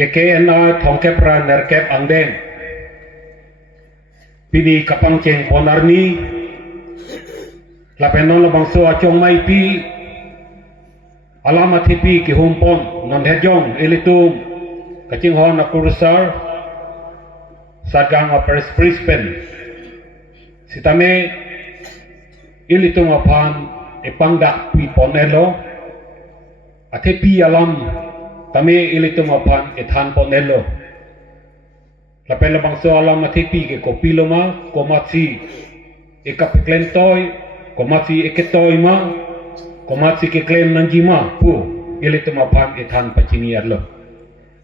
KKNA Thongkepra Nerkep Angdeng Pidi Kapang Cheng Ponarni Lapenon Labangso Achong Mai Pi Alamat Hipi Ki Humpon Nandhejong Ilitum Kaching Hon Akurusar Sadgang Paris Brisbane Sitame Ilitum Apan Ipangdak Pi Ponelo Atepi Alam Kami ilitum apan ethan ponelo. Lapen labangso alam matipi ke kopi loma komatsi ekapiklentoy komatsi eketoy ma komatsi ke klen nanjima pu ilitum apan ethan pacini arlo.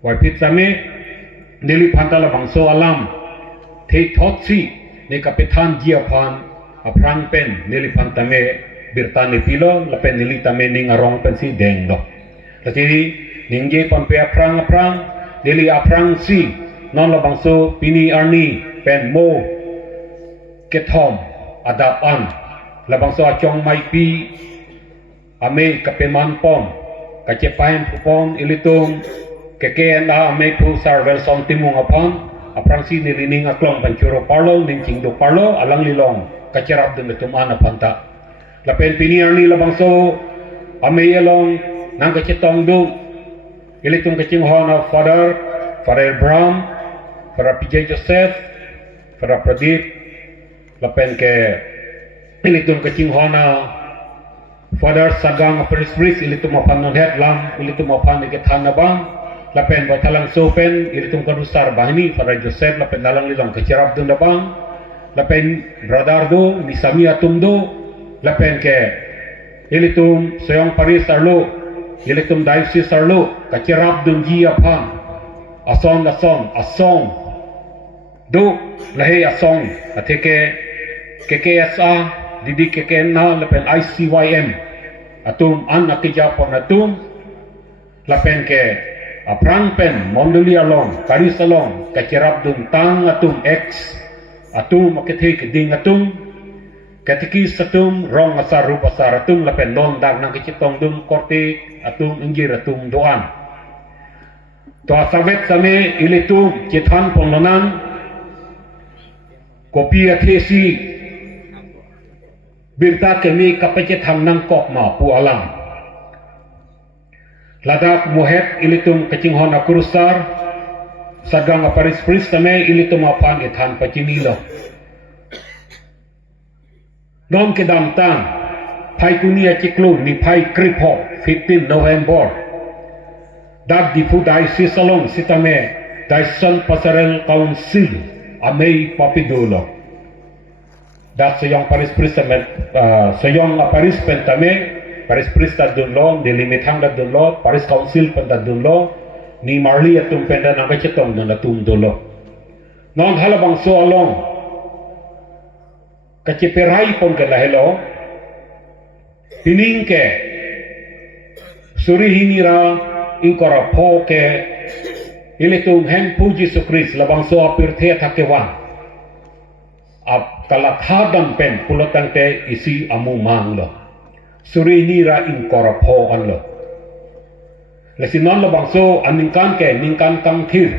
Wapit same nili panta labangso alam te thotsi ne kapithan ji apan aprang pen nili panta me birtani pilo lapen nili tame ning arong pensi deng lo. Jadi Ningje pampe aprang dili aprang si non labangso pini arni pen mo kethom adapan labangso achong mai pi ame kapeman pom kacepain pupon ilitung KKNA ame pu sarvel som timung apon aprang si nilining aklong pancuro parlo ning cingdo parlo alang lilong kacerap dun tuman apanta lapen pini arni labangso ame yelong nang kacetong du Ilitung kecing hona Father Brown, Father PJ Joseph, Father Pradeep, lapen ke ilitung kecing hona Father Sagang Paris Bris, ilitung mapan non head lam, ilitung mapan ke Tanabang, lapen batalang sopen, ilitung kadusar bahini Father Joseph, lapen dalang lilong kecerap dun dabang, lapen brother do, nisami atum do, lapen ke ilitung seong Paris arlo. Ilitum diocese arlo kacirap dun ji apang asong do lahi asong ateke KKSA didi KKNA lapen ICYM atum an akijapon atum lapen ke aprang pen monduli along karis along kacirap dun tang atum X atum akete keding atum Katiki satum rong asar rup asar atum lapen non dag nang kicitong dum korte atum inggir atum doan. To asabet same ilitum cithan ponlonan kopi athesi birta kemi kapecithang nang kok ma pu alam. Ladak mohet ilitum kacing hona kurusar sagang aparis pris same ilitum apan ithan pacimilo. Non kedamtang Pai kunia ciklun ni Pai kripo 15 November Dag di fu daisi salong sitame Daison Pasarel Council Amei Papidulo Dag sayong Paris Pristamet sayong Paris Pentame Paris Prista dunlo Dilimitang da dunlo Paris Council penta dunlo Ni Marli atum penda nang kacetong na natum dunlo Non halabang so along Kaciperai pun ke lahelo Hining ke Suri hinira Ingkora po ke Ilitum hen puji sukris Labang so apir te takewan Ap kalathadam pen Pulotang te isi amu mang lo Suri hinira ingkora po an lo Lesinon labang so Aningkan ke ningkan kang thir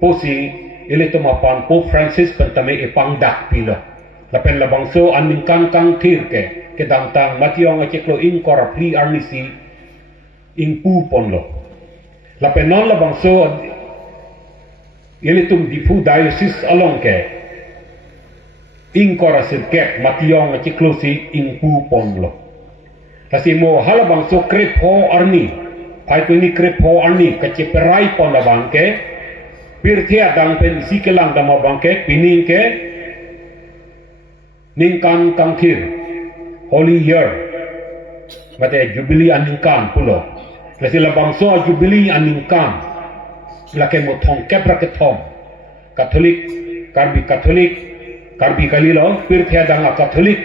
Pusi Ilitum apan Pope Francis Pentame ipangdak pilo Lapen labangso aning kang thir ke kedamtang mationg aceklo in korapli arnisi in pu ponlo. Lapen non labangso ilitum difu diocese along ke in korasir ke mationg aceklo si in pu ponlo. Kasi mo halabangso krep ho arni pai ko ni krep ho arni kaceperai pon labang ke pirthia dang pen sikelang dama bangke pining ke Ningkan kangkir Holy Year Mate Jubilee aningkan pulo Lasi labangso Jubilee aningkan Lake mo thongkep rakethom Katolik Karbi kalilo Pirthia danga Katolik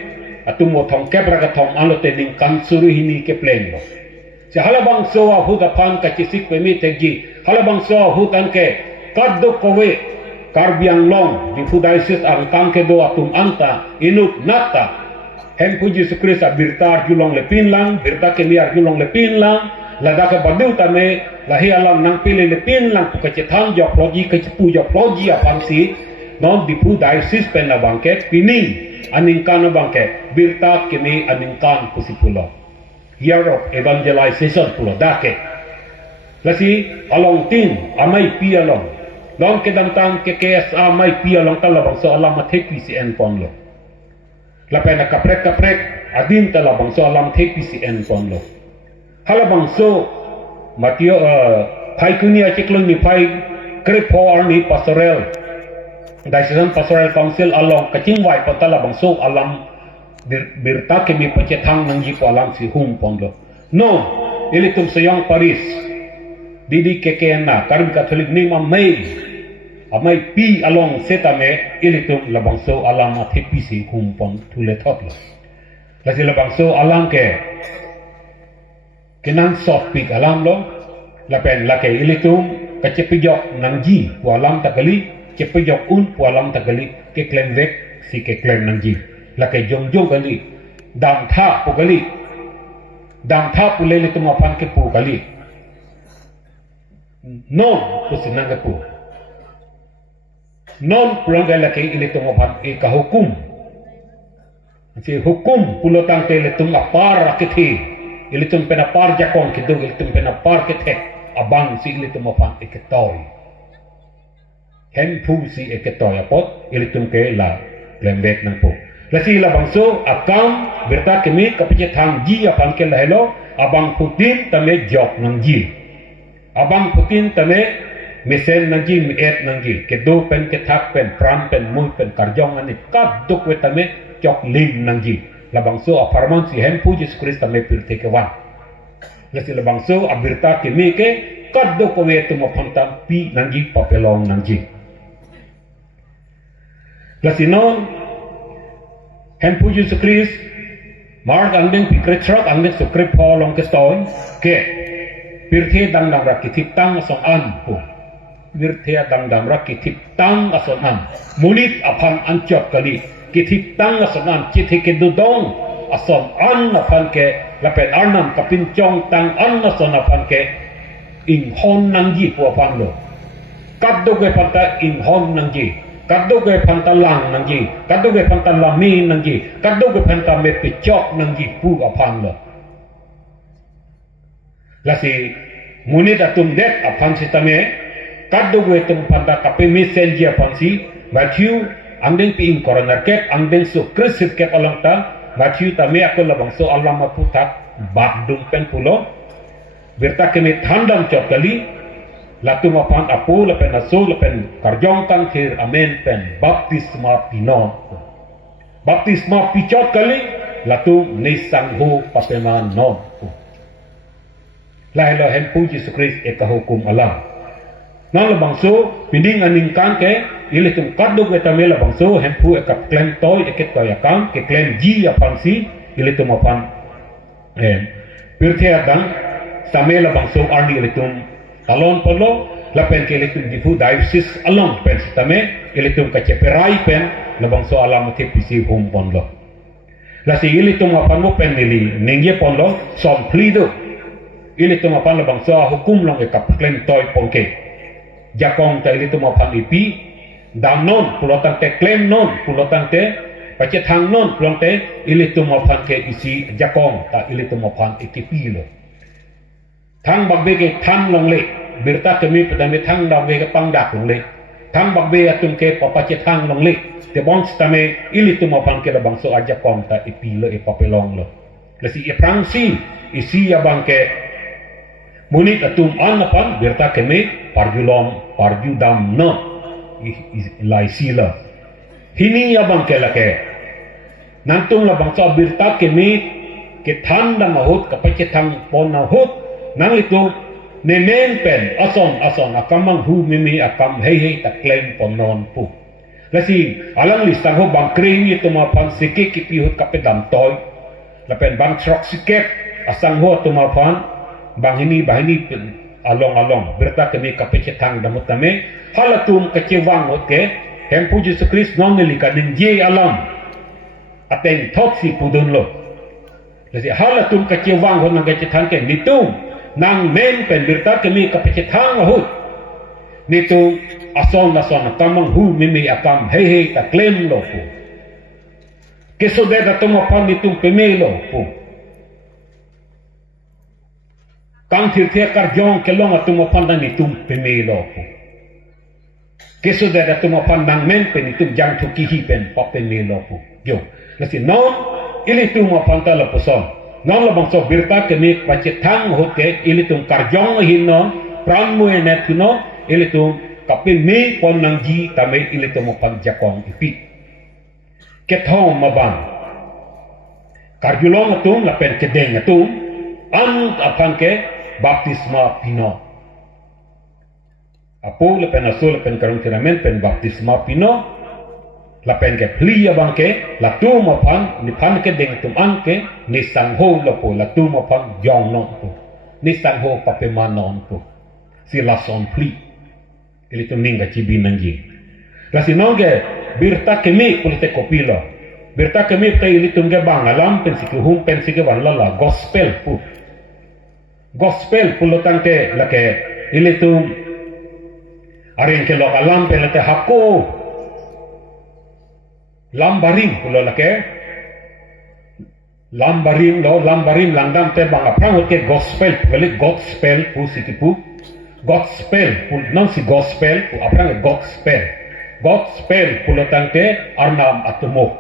Atu mo thongkep rakethom Alote ningkan suru hini ke pleng lo Si halabangso ahut apan kacisik pemi tegi Halabangso ahut anke Kaddo kowe Karbiang long di fudaisis ang kangkedo atum anta inuk nata hen puji sukrisa birtar julong lepin lang birta kemiar julong lepin lang ladaka badu tame lahi alam nang Pilipin lang po kacetang jok logi kacepu jok logi apang si non dipu diocese pen na bangke pini aningkan na bangke birta kini aningkan pusipulo year of evangelization pulo dake lasi along tin amai pi along long kedamtang ke KSA mai pi along talabang so alam mathek PCN pon lo lapen na kaprek adin talabang so alam thek PCN pon lo halabang so matio pai kunia ciklon ni pai krepo arni pastoral Diocesan Pastoral Council along kacing wai patala bang so alam birta kemi pacetang nang jipo alam si hum pondo no ilitum sayang Paris didi kekena karim Katolik ni amai pi along setame ilitum labang so alam athepi si hum pon tule thotlo lasi labang so alam ke kenang sot pik alam lo lapen lake ilitum kacepijok nang ji pu alam takali cepejok pualang tagali ke klem vek si ke klem nangji la ke jong kali dam tha pulele tu mapan ke pu kali non tu sinang ke pu non pulang la ke ile tu mapan e ka hukum si hukum pulotang te le tu apar ke thi ile tu pena par jakon ke do ile tu pena par ke the abang si ile tu mapan e ke toy hen pu si eketoya pot ilitum ke la lembek nang po lasi la bangso akam berta kemi kapje thang ji apang ke la hello abang putin tame jok nang ji abang putin tame mesen nang ji miet nang ji ke do pen ke thak pen pram pen mu pen karjong ani kat duk we tame jok lim nang ji la bangso aparman si hen pu Jesus Christ tame pirte ke wan lasi la bangso abirta kemi ke kat duk we tu mo phantam pi nang ji papelong nang ji Lasinon, henpu Jesus Christ, mark angdeng pikretrak angdeng sukrip holong kestoin, ke birthe dang rakitip tang asong an po, birthe dang rakitip tang asong an, mulit apang anchot kali, kitip tang asong an, kithe kedudong asong an apang ke, lapet arnam kapincong tang an asong apang ke, inghon nangji po apang lo, kadog panta inghon nangji. Kadog ke pantalang nangji, kadog ke pantalami nangji, kadog ke pantame picok nangji pu apang lo. Lasi munit atum det apang si tame, kadog ke tum panta kape messenger apang si Matthew angdeng pi coroner ket angdeng su krisit ket alang ta Matthew tame aku labang so alam maputak bagdum pen pulo, berta kene thandam cok kali. Latu mapan apu lepen asu lepen karjong tang khir amen pen baptisma pino baptisma picot kali latu nisang hu papeman non lahilo hen pu Jesus Christ eka hukum alam nang labang so pinding aningkan ke ilitum kaduk etame labang so hen pu eka klem toy eket toyakam ke klem ji apang si ilitum mapan pirthe adang same labang so arni ilitum talon polo lapen ke ilitum difu diocese along pen sitame ilitum kaceperai pen labang so alam ke pisi hum ponlo lasi ilitum apan mo pen nili nengye ponlo som plido ilitum apan labang so hukum long e kapklem toy ponke jakong ta ilitum apan ipi danon pulotang te klem non pulotang te pace thang non pulong te ilitum apan ke isi jakong ta ilitum apan ikipi lo thang bagbe ke thang long le birta kemi pedame thang bagbe ke pangdak long le thang bagbe atum ke papace thang long le te bong stame ili tu mapang ke labang so aja kong ta ipilo e papelong lo lasi iprang si isi ya bangke munit atum an pan birta kemi parjudam no lai sila hini ya bangke lake nantung labang so birta kemi ke thanda mahut kapace thang pon mahut nang itu nemen pen ason akamang hu mimi akam hei tak klaim ponon pu lasi alang listang ho bang kring itu mapan sikik kipihut kapedam toy lapen bang trok sikek asang ho tu mapan bang ini pen along berta kami kapecetang damutame halatum kecewang oke hempu Jesus Christ non nelika ninje alam ateng toksi pudun lo lasi halatum kecewang ho nang kecetang ke nitum nang men pen birta kami kapacitang ahut nitu ason kamang hu mimi akam hei ta claim lo po kesudah datang apa nitu pemelo po kang tirtia karjong kelong atum apa dan nitu pemelo po kesudah datang apa nang men pen nitu jang tu kihi pen pa pemelo po yo lasi non ili tu apa tala poson non la bangso birta kami kapacitang hote ili tu karjong hinno pran mu enet no ili tu kapin me pon nang ji tame ili tu mapan jakong ipi kethong maban karjulong atum la pen kedeng atum an apan ke baptisma pino apo le pen asul pen karung tiramen pen baptisma pino la pen ke plia bangke la tu mapan ni pan ke deng tum an ke ni sang ho la po la tu mapan jong non po ni sang ho pape manon po si la son pli ili tu ninga cibi nangi la si nonge birta kemi kulite kopilo birta kemi te ili tu nge bang alam pen si hum pen si ke wan la gospel pu gospel pulo tangte la ke ili tu arin ke lo alam pen te hako lambaring pulo la ke lambaring langdam te bang aprang ke gospel balik gospel pu sikipu gospel pu non si gospel pu aprang gospel pulo tangte arnam atumo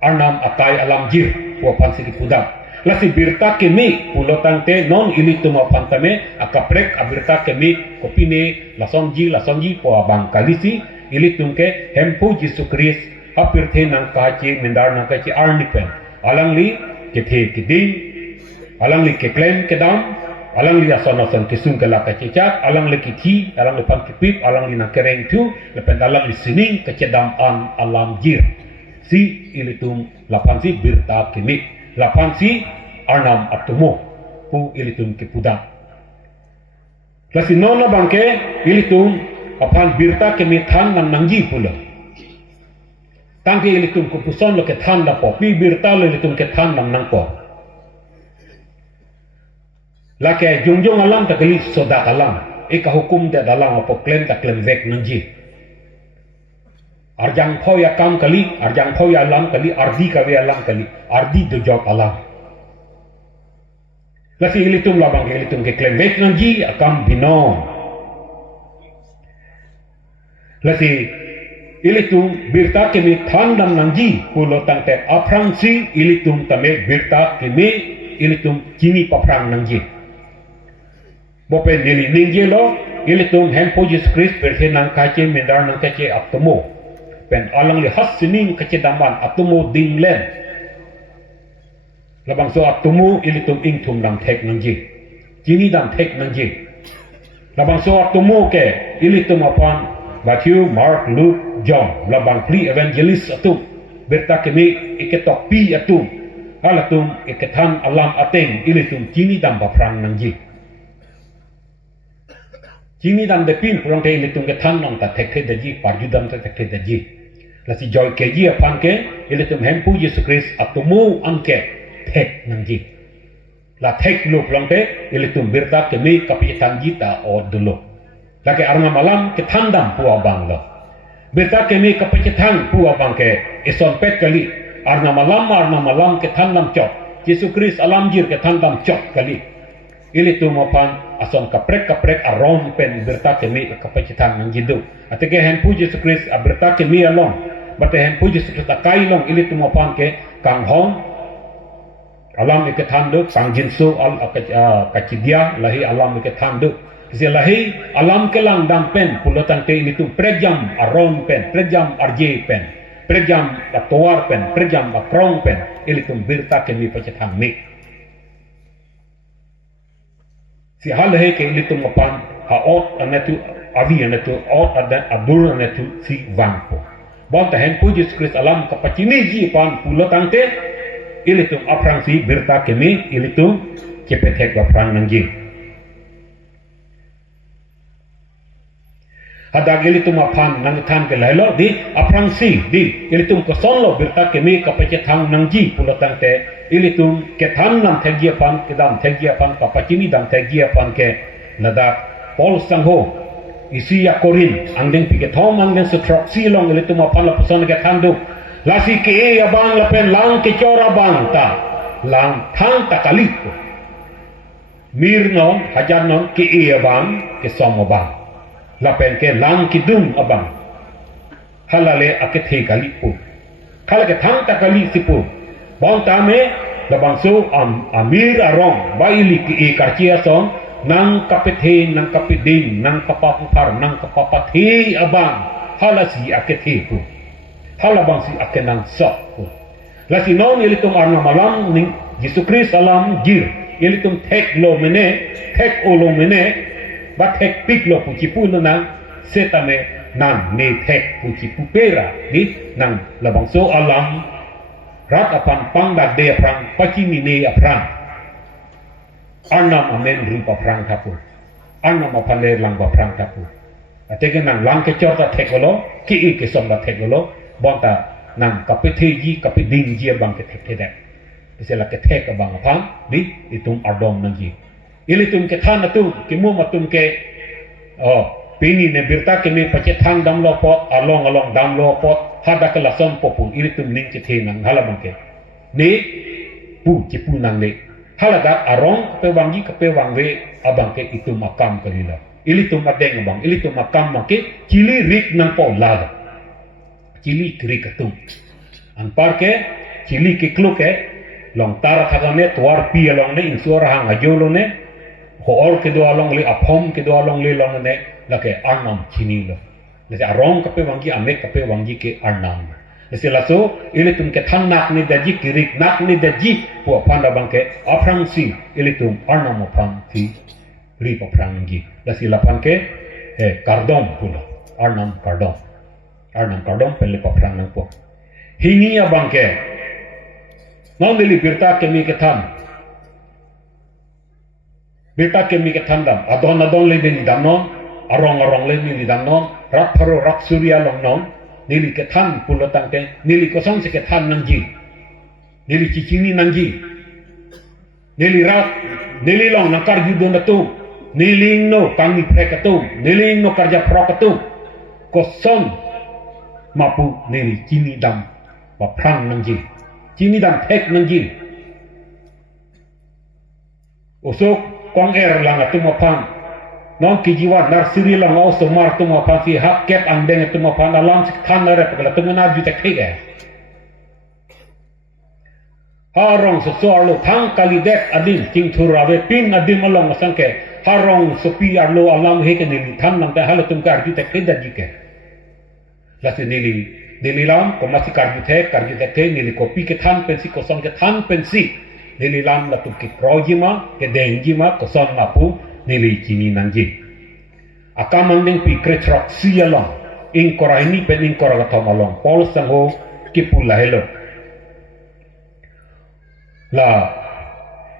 arnam atai alam jir pu pan sikipu da la si birta kemi pulo tangte non ili tuma pantame akaprek abirta kemi kopine la sonji pu abang kalisi ili tungke hempu Yesus Kristus apir the nang kaci mendar nang kaci arnipen alang li ke the kiding alang li ke claim kedam alang li asonasan kisung ke la kaci chat alang li ki alang li pan kipip alang li nang kereng tu lepen alang li sining kecedam an alam jir si ilitum lapan si birta kimi lapan si arnam atumo pu ilitum kipudang lasi nona bangke ilitum apan birta kimi than nang nangji pula tangki ilitum kupuson lo ke than da po pi birta lo ilitum ke than nang po la ke jungjung alam ta kali soda alam ika hukum de dalam apa klaim ta klaim vek nangji arjang phoya kam kali arjang phoya alam kali ardi kawe alam kali ardi do jok alam la si ilitum labang ke ilitum ke klaim vek nangji akam binom la si ilitum birta kemi thandam nangji pulo tangte aprang si ilitum tame birta kemi ilitum kini paprang nangji bope nili ningje lo ilitum hempo Yesus Kristus berhenang kace mendar nang kace aptomo pen alang li has sining kace daman aptomo dinglen labang so aptomo ilitum ingtum nang tek nangji kini dang tek nangji labang so aptomo ke ilitum apan Matthew, Mark, Luke, John, labang pli evangelist atum berta kemi iketok pi atum alatum iketan alam ateng ilitum kini dam paprang nangji kini dam depin kurang te ilitum ketan nang ta tekhe daji parjudam ta tekhe daji lasi joy keji apan ke ilitum hempu Yesus Kristus atumu angke tek nangji la tek lu kurang te ilitum berta kemi kapitan jita o dulu laki arna malam ke thandam pu abang lo beta kemi kapacitang pu abang ke ison pet kali arna malam ke thandam cok Yesus Kristus alam jir ke thandam cok kali ili tu mapan ason kaprek aron pen berta kemi kapacitang nang jidu atike hen pu Yesus Kristus berta kemi along bate hen pu Yesus Kristus kai long ili tu mapan ke kang hong alam ke thanduk sang jinsu al kacidia lahi alam ke thanduk Zelahi alam kelang dampen pulutan te ini tu prejam aron pen prejam arje pen prejam atuar pen prejam akrong pen ini tu birta kemi pacetang ni si hal he ke ini tu mapan haot anetu avi anetu ot adan adur anetu si vangpo bon ta hen Yesus Kristus alam kapacini ji pan pulutan te ini tu aprang si birta kemi ini tu kepetek aprang nangji Hadag ilitum apan nang tan ke lailo di aprang si di ilitum ko sonlo birta kemi kapacetang nangji pulotang te ilitum ke than nam thegia pan ke dam thegia pan kapachini dam thegia pan ke nada Paul sangho isi ya korin angdeng pi ke thom angdeng sutrok silong ilitum pan la puson ke thandu lasi ke ya bang la pen lang ke chora bang ta lang thang ta kaliko mir non hajar non ke ya bang ke somo bang la pen ke lang ki dum abang halale akethe kalipu khala ke thang ta kali sipu bang tame la bangso amir arong baili ki e karchia song nang kapethe nang kapiding nang kapapar nang kapapathi abang halasi akethe pu halabang si akenang sok pu lasi non ilitum arna malam ning Yesus Kristus alam jir ilitum tek lo mene tek olo mene ba tek pik lo pu chipu nang setame nang ne tek pu chipu pera ni nang labangso alam rat apan pangdak de prang pachini ne aprang arnam amen rupa prang tapu arnam apale lang ba prang tapu atege nang lang ke chorta thekolo ki ke somba thekolo bonta nang kapithegi kapidingji bang ke thektheda isela ke thek bang apang di itum ardom nangji ilitum ke thana tu ke mu matum ke pini ne birta ke me pache thang dam lo pot along dam lo pot hada ke lasom popun ilitum ning ke the nang hala bang ke ni pu chipu nang le halaga arong pe wangi ke pe wangwe abang ke itu makam kalila ilitum adeng bang ilitum makam make cili rik nang po lala cili kri katung anpar ke cili ke kluk ke long tar thagane twar pi along ne insur hang ajolo ne ho or ke do along le aphom ke do along le long ne lake arnam chini lo le arong ke pe wangi amek ke pe wangi ke arnam Isilaso ilitum ke thanak ni daji kirik nak ni daji pu panda bangke aprang si ilitum arnam aprang si ri aprang gi lasilapan ke kardom pula arnam kardom pele aprang nang po hingi abangke non dili birta ke mi ke tham dam adon le din dam non arong le ni dam non rak pharo rak surya long non nili ke than pulo tangte nili kosong se ke than nangji nili cicini nangji nili rat nili long nakar judo na tu nili no kami prek tu nili no karja prok tu kosong mapu nili cini dam wa prang nangji cini dam tek nangji usuk kong lang atu mapang non kijiwa narsiri lang au somar tu ma pasi hak ket andeng tu ma pan alam sik than re pagala tu na ju tek thege harong so lo thang kali dek adin king thurave pin adim along sangke harong sopi arlo alam he ke ni than nang ta halo tum kar ju tek theda jike lasi nili lam ko masi kar ju tek nili kopi ke than pensi ko song ke than pensi nili lam la tu ki krojima ke dengjima ko song mapu nili kini nangji akamandeng pi kretrok sialong in koraini pen in koraga tomalong pol sangho kipula helo la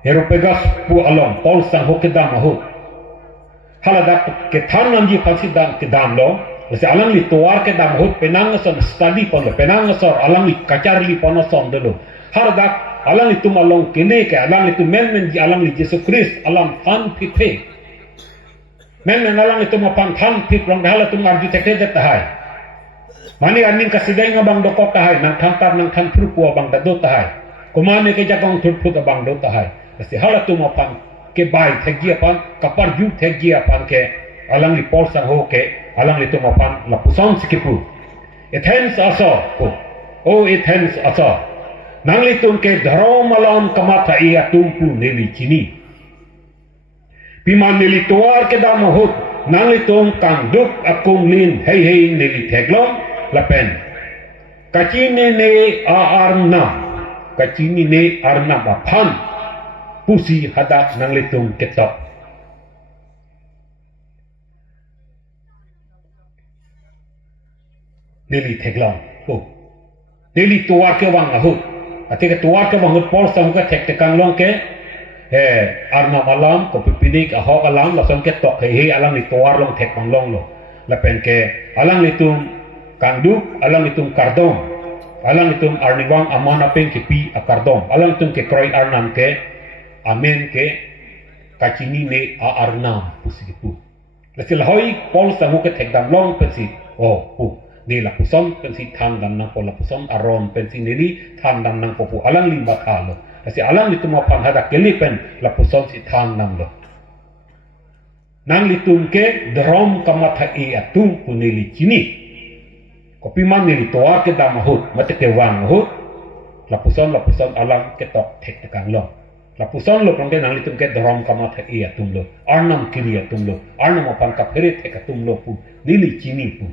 eropegas pu along pol sangho kedam ho halada ke than nangji pasi dam kedam lo lase alang li tuar kedam ho penang son study pon penang sor alang li kacar li pon son delo hardak alang itu malong kene ke alang itu men alang li Yesus Kristus alang han pipe men alang itu mapan han pip long hala tu ngarju tekte tahai mani aning kasidai ngabang dokok tahai nang thantar nang than prupu abang dado tahai kumane ke jakong thurput abang do tahai kasi hala tu mapan ke bai thegia pan kapar ju thegia pan ke alang li pol sang ho ke alang itu mapan la pusong sikipu ethens aso ethens aso nang litung ke dharo malam kamata iya tumpu neli chini piman neli tuar ke dam hut nang litung kang duk akung lin hei neli teglong lapen kachine ne arna baphan pusi hadak nang litung ketok neli teglong neli tuar ke wang hut atika tuar ke bangut pol sang ke tek tekang long ke arna malam ko pipidik ahok alam la song ke tok he alang ni tuar long tek bang long lo la pen ke alang ni tum kanduk alang ni tum kardom alang itum arniwang amana pen ke pi akardom alang itum ke kroi arnam ke amen ke kachini ne a arnam pusipu lasil hoi pol sangu ke thekdam long pensi oh pu ni la puson pensi tham dam nang pol la puson aron pensi nili tham dam nang popu alang limba khalo lasil alang itum apan hada keli pen la puson si tham nam lo nang litum ke drom kamatha e atum punili chini kopi man nili toa ke damahut mate ke wang hut lapuson alam ke tok thek tekang lo lapuson lo prongde nang litum ke drom kamatha e atum lo arnam kiri atum lo arnam apan ka pheret ke atum lo pu nili chini pu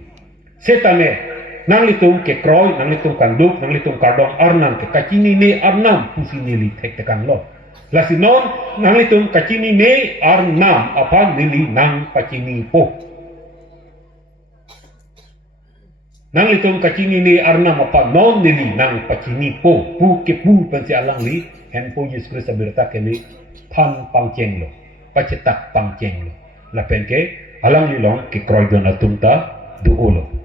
setame nang litum ke kroi nang litum kanduk nang litum kardong arnam ke kachini ne arnam pusi nili thek tekang lo lasinon nang litum kachini ne arnam apa nili nang pachini po nang litum kachini ne arnam apa non nili nang pachini po pu ke pu pensi alang li hen po Yesus Kristus berta ke ni pan pangcheng lo pacetak pangcheng lo la pen ke alang li long ke kroi don atum ta du ulo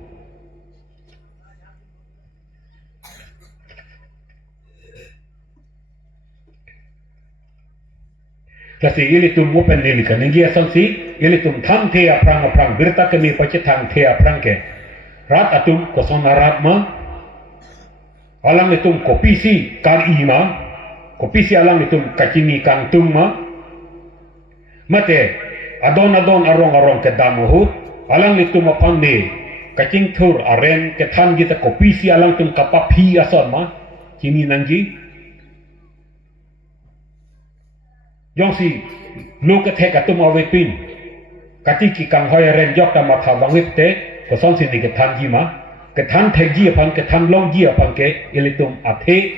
kasi ilitum open nili ka ningi asansi ilitum tham the aprang berta ke ni pacetang the aprang ke rat atum kosong rat ma alang itum kopisi kar ima kopisi alang itum kachini kang tum ma mate adon arong ke damuhut alang itum apang ne kaching thur aren ke tham kita kopisi alang tum kapapi ason ma kini nangji Yong si lu ke thek atum awe pin katiki kang hoy ren jok ta matha bangwit te ko son sin ni ke than ji ma ke than thek ji apan ke than long ji apan ke ilitum athe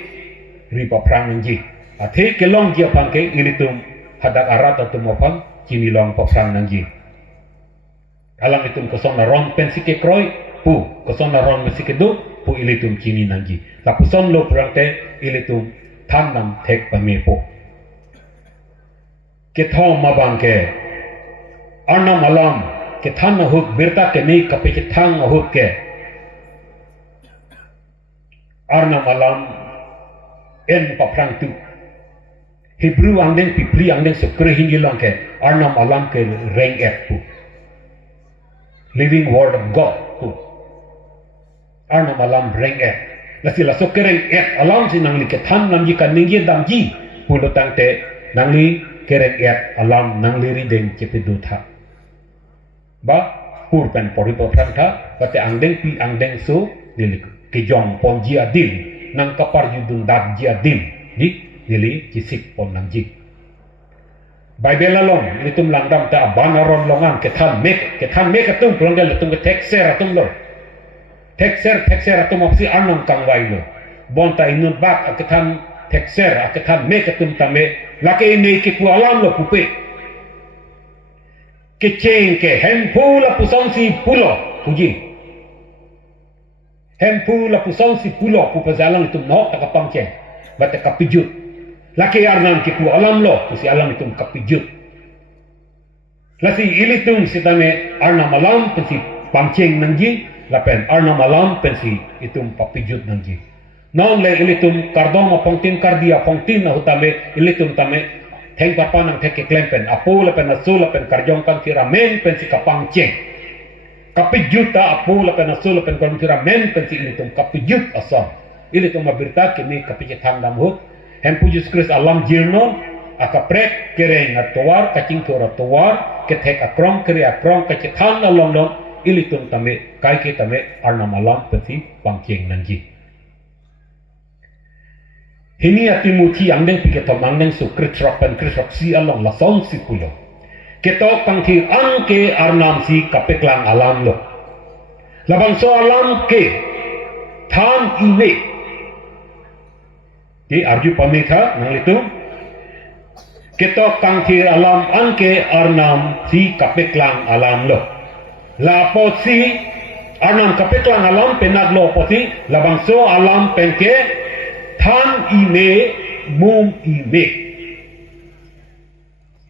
ripa prang ji athe ke long ji apan ke ilitum hadak arat atum apan kini long pa prang ji alam itum ko son ron pensi ke kroi pu ko son ron mesi ke du pu ilitum kini ji la pu son lo prang te ilitum than nam thek pa me po ke thom mabang ke arnam alam ke than hut berta ke nei kape ke thang hut ke arnam alam en paprang tu Hebrew angdeng pipri angdeng sukre hingi lang ke arnam alam ke reng et tu living word of God tu arnam alam reng et lasila sukre reng et alam sinang li ke than nam ji kan ningi dam ji pulo tang te nang li kerek et alam nang liri deng cepedu tha ba pur pen pori potran tha pate angdeng pi angdeng so dili ke jong pon ji adil nang kapar judun dat ji adil di dili kisik pon nang ji Bible along itum langdam ta banaron longan ke than mek atum plongel atum ke tekser atum lo tekser atum opsi anong kang wai lo bonta inut bak ke than tekser aketan me ketum tame lake ini ke pu alam lo pupe ke cheng ke hempu la pusong si pulo puji hempu la pusong si pulo pu pazalang itu no ta kapang cheng bate kapijut lake arnam ke pu alam lo pusi alam itu kapijut lasi ilitung si tame arnam alam pensi pangcheng nangji lapen arnam alam pensi itu papijut nangji non le ilitum kardom apongtin kardia apongtin na hutame ilitum tame theng papa nang thek klempen apo le pen asul pen karjong kan tira men pen si kapang cheng kapijuta apo le pen asul pen kan tira men pen si ilitum kapijut asam ilitum mabirta kini kapije thandam hut hem pujus kris alam jirno akaprek kereng atwar kacing tora tawar ke thek akrom kri akrom kache thang along dong ilitum tame kai ke tame arnam alam pen si pangcheng nangji Hini atimuti angdeng piketom angdeng su kritrok si along la song si pulo. Ketok pangkir angke arnam si kapeklang alam lo. Labang so alam ke tham ine. Di arju pamita nang itu. Ketok pangkir alam angke arnam si kapeklang alam lo. Lapo si arnam kapeklang alam penaglo poti labang so alam penke Than ime mum ime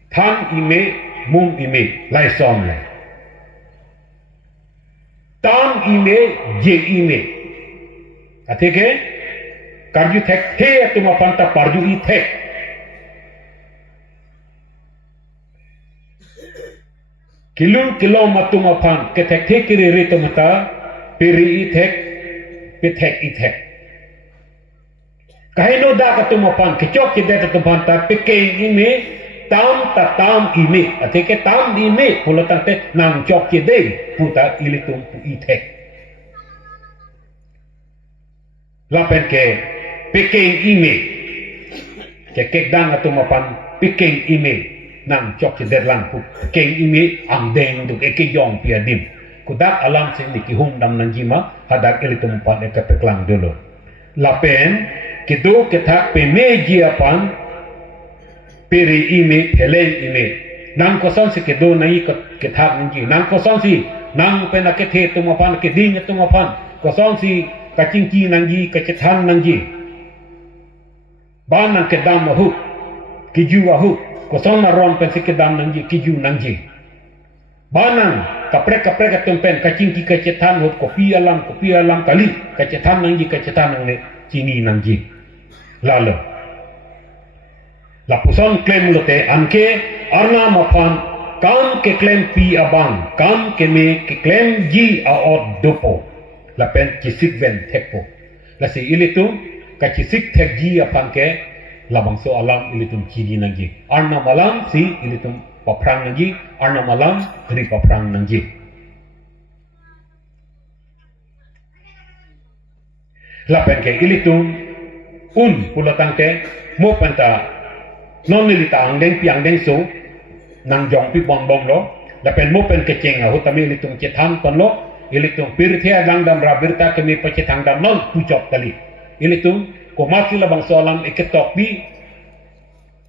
Than ime mum ime lai som lai Tan ime je ime Atike karju thek he tuma panta parju I thek. Kilo matuma pan ke thek thek kiri rito mata piri I thek pithek I thek. Kahino da katuma pan kechok kide katuma ta pike ime tam ime atike tam ime pulatan te nang chok kide puta ilitum pu I thek. Lapen ke piking ime ke kekdang atau mapan piking ime nang chok cederlang pu piking ime ang deng duk eke yong piadim kudak alam sing dikihum dam nanjima hadak elitum pan eke peklang dulu lapen kido ketak pe meji apan piri ime peleng ime nang koson si kido nai ketak nanji nang koson si nang penakete tu mapan keding tu mapan koson si kacingki nangji kecetan nangji ban nang kedam mahu kiju ahu kosong maron pensi kedam nangji kiju nangji banang kaprek ketempen kacingki kecetan hut kopi alam kali kecetan nangji cini nangji lalu lapuson klaim lote anke arna mapan kam ke klaim pi abang kam ke me ke klaim ji aot dopo lapen kisik ven tekpo lasi ilitu ka kisik tek ji apan ke labang so alam ilitum cini nangji arna malam si ilitum paprang nangji arna malam dari paprang nangji lapen ke ilitum pulatang ke mo penta non nilita angdeng pi angdeng so nang jong pi bong lo lapen mo pen keceng hutami ilitum cetan kon lo ilitung pirthia langdam rabirta kami pacetang dam non pucok tali ilitung ko mati labang soalam iketok bi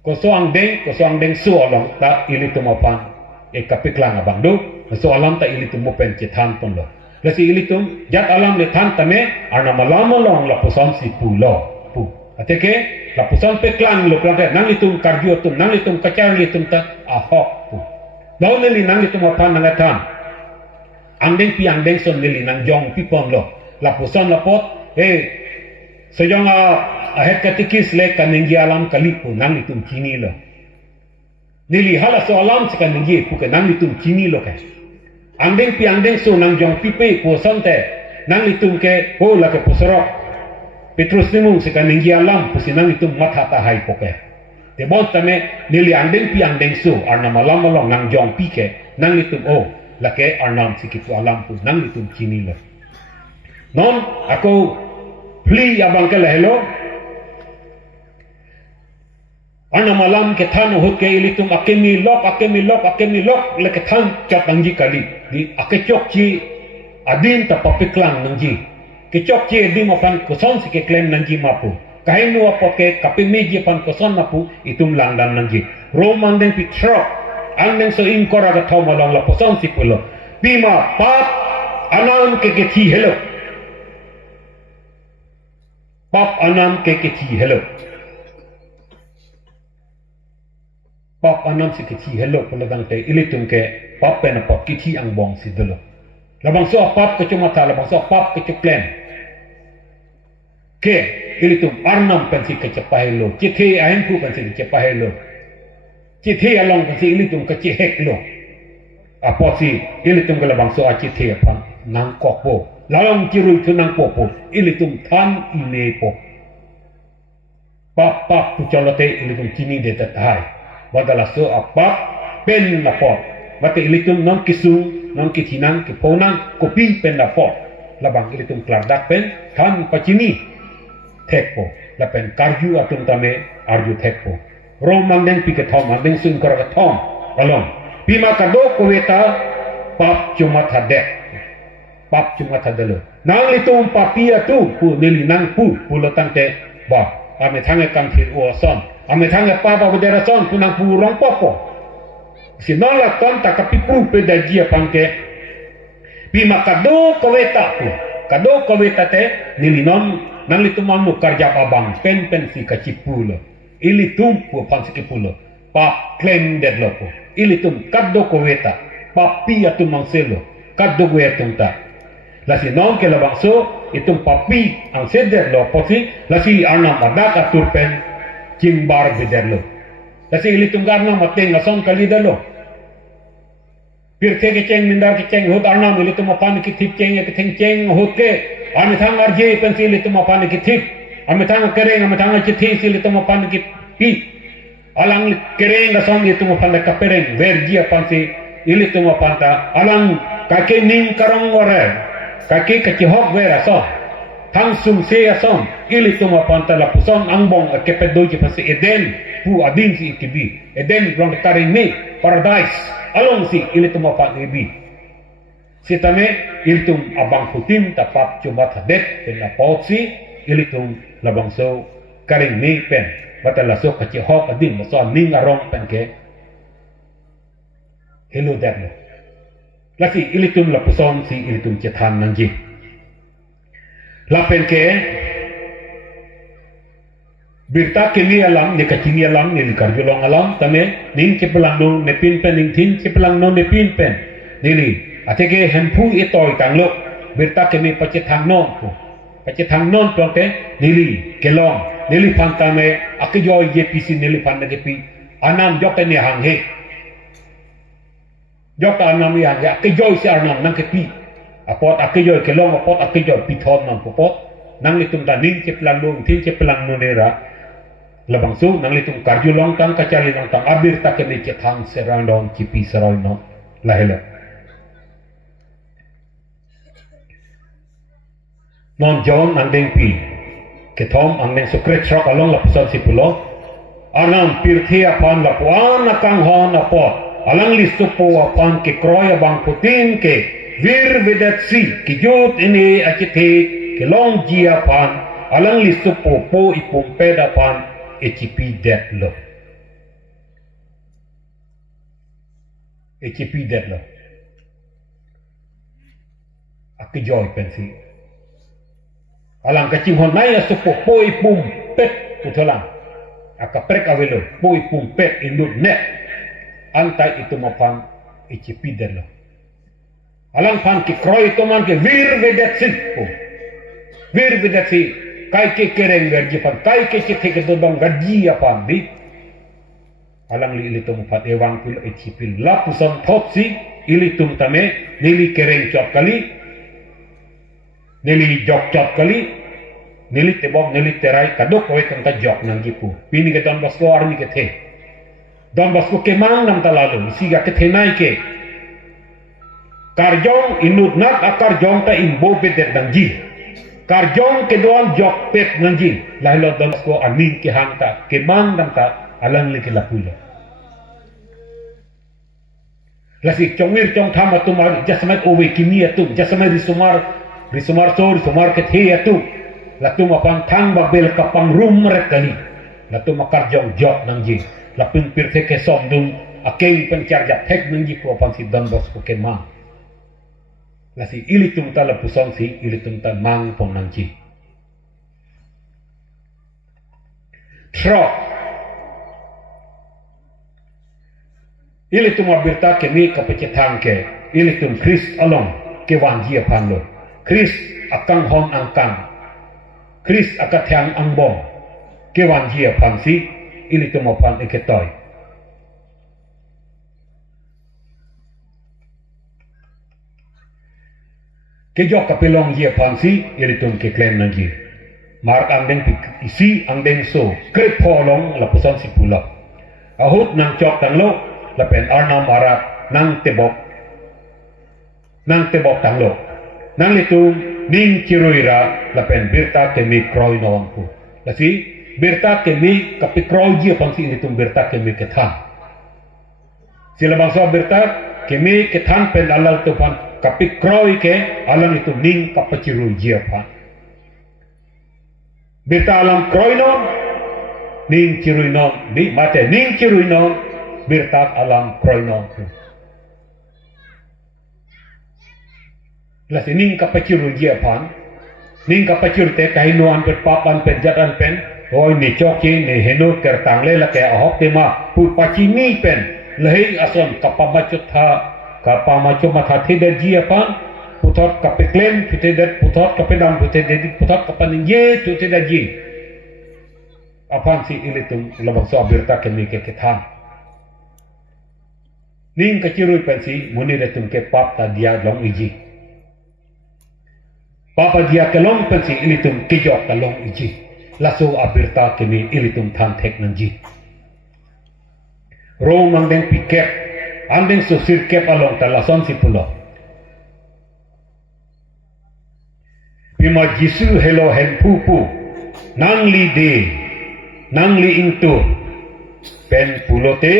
ko soang deng soalam ta ilitung apan ekapiklang abang do soalam ta ilitung mo pen cetan pon lo lasi ilitung jat alam le than tame arna malam long la puson si pulo pu ateke la puson peklang lo plate nang litung karju tu nang litung kacang litung ta ahok pu lawan li nang litung apan nangatan angdeng pi angdeng son nili nang jong pi pon lo la puson la pot sejong ahet katikis le kanenggi alam kalipu nang litum kini lo nili hala so alam sekanenggi pu ke nang litum kini lo ke angdeng pi angdeng so nang jong pi pe puson te nang litum ke ho la ke pusorok petrus nimung sekanenggi alam pusi nang litum matha ta hai poke te bon tame nili angdeng pi angdeng so arna malam malong nang jong pi ke nang litum lake arnam sikitu alam pu nang litum kini lo non aku pli abang ke lehelo arna malam ke than hut ke ilitum akemi lok leke than chat nangji kali di akechok chi adin ta papiklang nangji kechok chi adin apan koson sike klem nangji mapu kainu apoke kapimiji apan koson mapu itum langdan nangji romang deng pitrok angdeng so inkora ka thom along la poson sipulo bima pap anam ke thi hello pap anam ke thi hello pap anam si ke thi hello pulang te ilitum ke pap pen pap ki thi ang bong si delo labang so pap ke cuma ta labang so pap ke plan ke ilitum arnam pen si ke chapahelo chithe ahem pu pen si ke chapahelo Cithe along kasi ilitung kaci hek lo. Apa si ilitung galabang so cithe apa nang kokpo. Lalong ciru tu nang popo ilitung tan ine po. Pap pucalote ilitung kini de tatai. Badala so apa pen na po. Mate ilitung non kisung non kitinang kiponang kopi pen na po. Labang ilitung klardak pen tan pacini tekpo. Lapen karju atung tame arju tekpo. Romang deng pi ketom deng sun kor ketom along pima kado koweta pap cuma thadelo nang litum papia tu pu nili nang pu lo tangte ba ame thange kam thir o son ame thange pa bedera son pu nang pu rong popo sinon la ton ta kapipu pe da dia pangke pima kado koweta te nili non nang litum amu karja abang pen si kacipulo ilitum pu pansiki pulo pap claim deadlock ilitum kaddo koweta papi atu mangselo kaddo guetung ta Lasi non ke labang so itung papi ang seder lo posi lasi arnam adak atur pen cimbar beder lo. Lasi ilitung garna mateng ason kali dah lo. Pirte ke ceng mindar ke ceng hut arnam ilitung mapan ki tip ceng ke teng ceng hut ke ami thang arje pen si ilitung mapan ki tip ami thang kereng ami thang ki si ilitung mapan ki pi alang kereng ason ilitung mapan ka pereng vergi apan si ilitung mapan ta alang kake ning karong ore kaki kacihok vera so thang sum se ason ili tuma pantala puson angbong kepedo je pasi eden pu adin si ikibi eden rong karing ni paradise along si ili tuma pat ibi si tame ili tum abang putim tapap cumat hadet pen la potsi ili tum labang so karing ni pen batala so kacihok adin maso ning arong pen ke hello derlo lasi ilitum la puson si ilitum cetan nangji lapen ke birta kini alam ne kacini alam ne karjulong alam tame ning cepelang no ne pin pen ning tin cepelang no ne pin pen nili atege hempu itoy tanglo birta kini pacetang non ko pacetang non tonte nili kelong nili pantame akijoy jpc nili pandagepi anam jokene hanghe jok anam yang ya kejoy si arnam nang kepi apot akejoy kelong apot akejoy pithon nang popot nang litum taning ceplang long tin ceplang nonera labang su nang litum karju long tang kacali long tang abir takene cethang serandong cipi seroy no lahela non jon ang deng pi ketom ang deng sukret srok along lapusal si pulo anam pirthia pan lapuan nakang hon apot alang listo po apan ke kroya bang putin ke vir vedat si ke jut ini akite ke long jia pan alang listo po ipumpeda pan HP det lo HP det lo aki joy pensi alang kacing honai asto po ipumpet putolang akaprek avelo po ipumpet indut net antai itu mapan HP delo alang pan ki kroy to man ke vir vedat si kai ke kereng verji pan kai ke chithe ke dodong gaji apa di alang li itu mapan ewang pil HP la pusan thotsi ilitum tame nili kereng chot kali nili jok chot kali nili tebok nili terai kadok kowe tangka jok nang gipu pini ke don basko armi ke the Don Bosco kemang nam talalu siga kethenai ke karjong inut nak akarjong ta imbo bedet nangji karjong ke doan jok pet nangji lahilo Don Bosco amin ke hangta kemang nam ta alang le ke lapula lasi chongir chong thama tumar jasmat owe kimia tu jasmat risumar ke the tu latum apan thang babel kapang rum rekali latum akarjong jok nangji lapin pirte ke somdung akeng pencarja tek nangji ko pan si Don Bosco ke mang lasi ilitum ta lapusong si ilitum ta mang pon nangji tro ilitum abirta ke ni kapecetang ke ilitum Chris along ke wanji apan lo Chris akang hon angkang Chris akatyang angbong ke wanji apan si ili tumapan iketoy. Kejok kapilong ye pansi ili tum ke klen nangi. Mark ang deng isi ang deng so krip polong lapusan si pula. Ahut nang chok tanglo lapen arnam arat nang tebok tanglo. Nang litum ning kiruira lapen birta ke mi kroy noang pu. Lasi birta kemi kapikroy je pangsi ini tum birta kemi kethan sila bangsa birta kemi kethan pen alal tu pan kapikroy ke alam itu ning kapaciru je pan birta alam kroy no ning cirui no di mate ning cirui no birta alam kroy no las ning kapaciru je pan ning kapaciru te kahinuan per papan pen jatan pen Oi ni choki ni henu kertang le la ke ahok tema pu pacini pen lehi ason kapamachut matha thide ji apa putot kapiklen putih dat putot kapedam putih dedi putot kapanin ye tu tidak ji apan si ilitum labang so abirta kemi ke ketang ning kecirui pensi muni retum ke pap ta dia long iji papa dia ke long pensi ilitum kijok ta long iji laso abirta kemi ilitum tan tek nanji ro mangdeng piket andeng susir kep along ta lason si pulo Bima Jisu hello hen pupu nang li de nang li intu pen pulote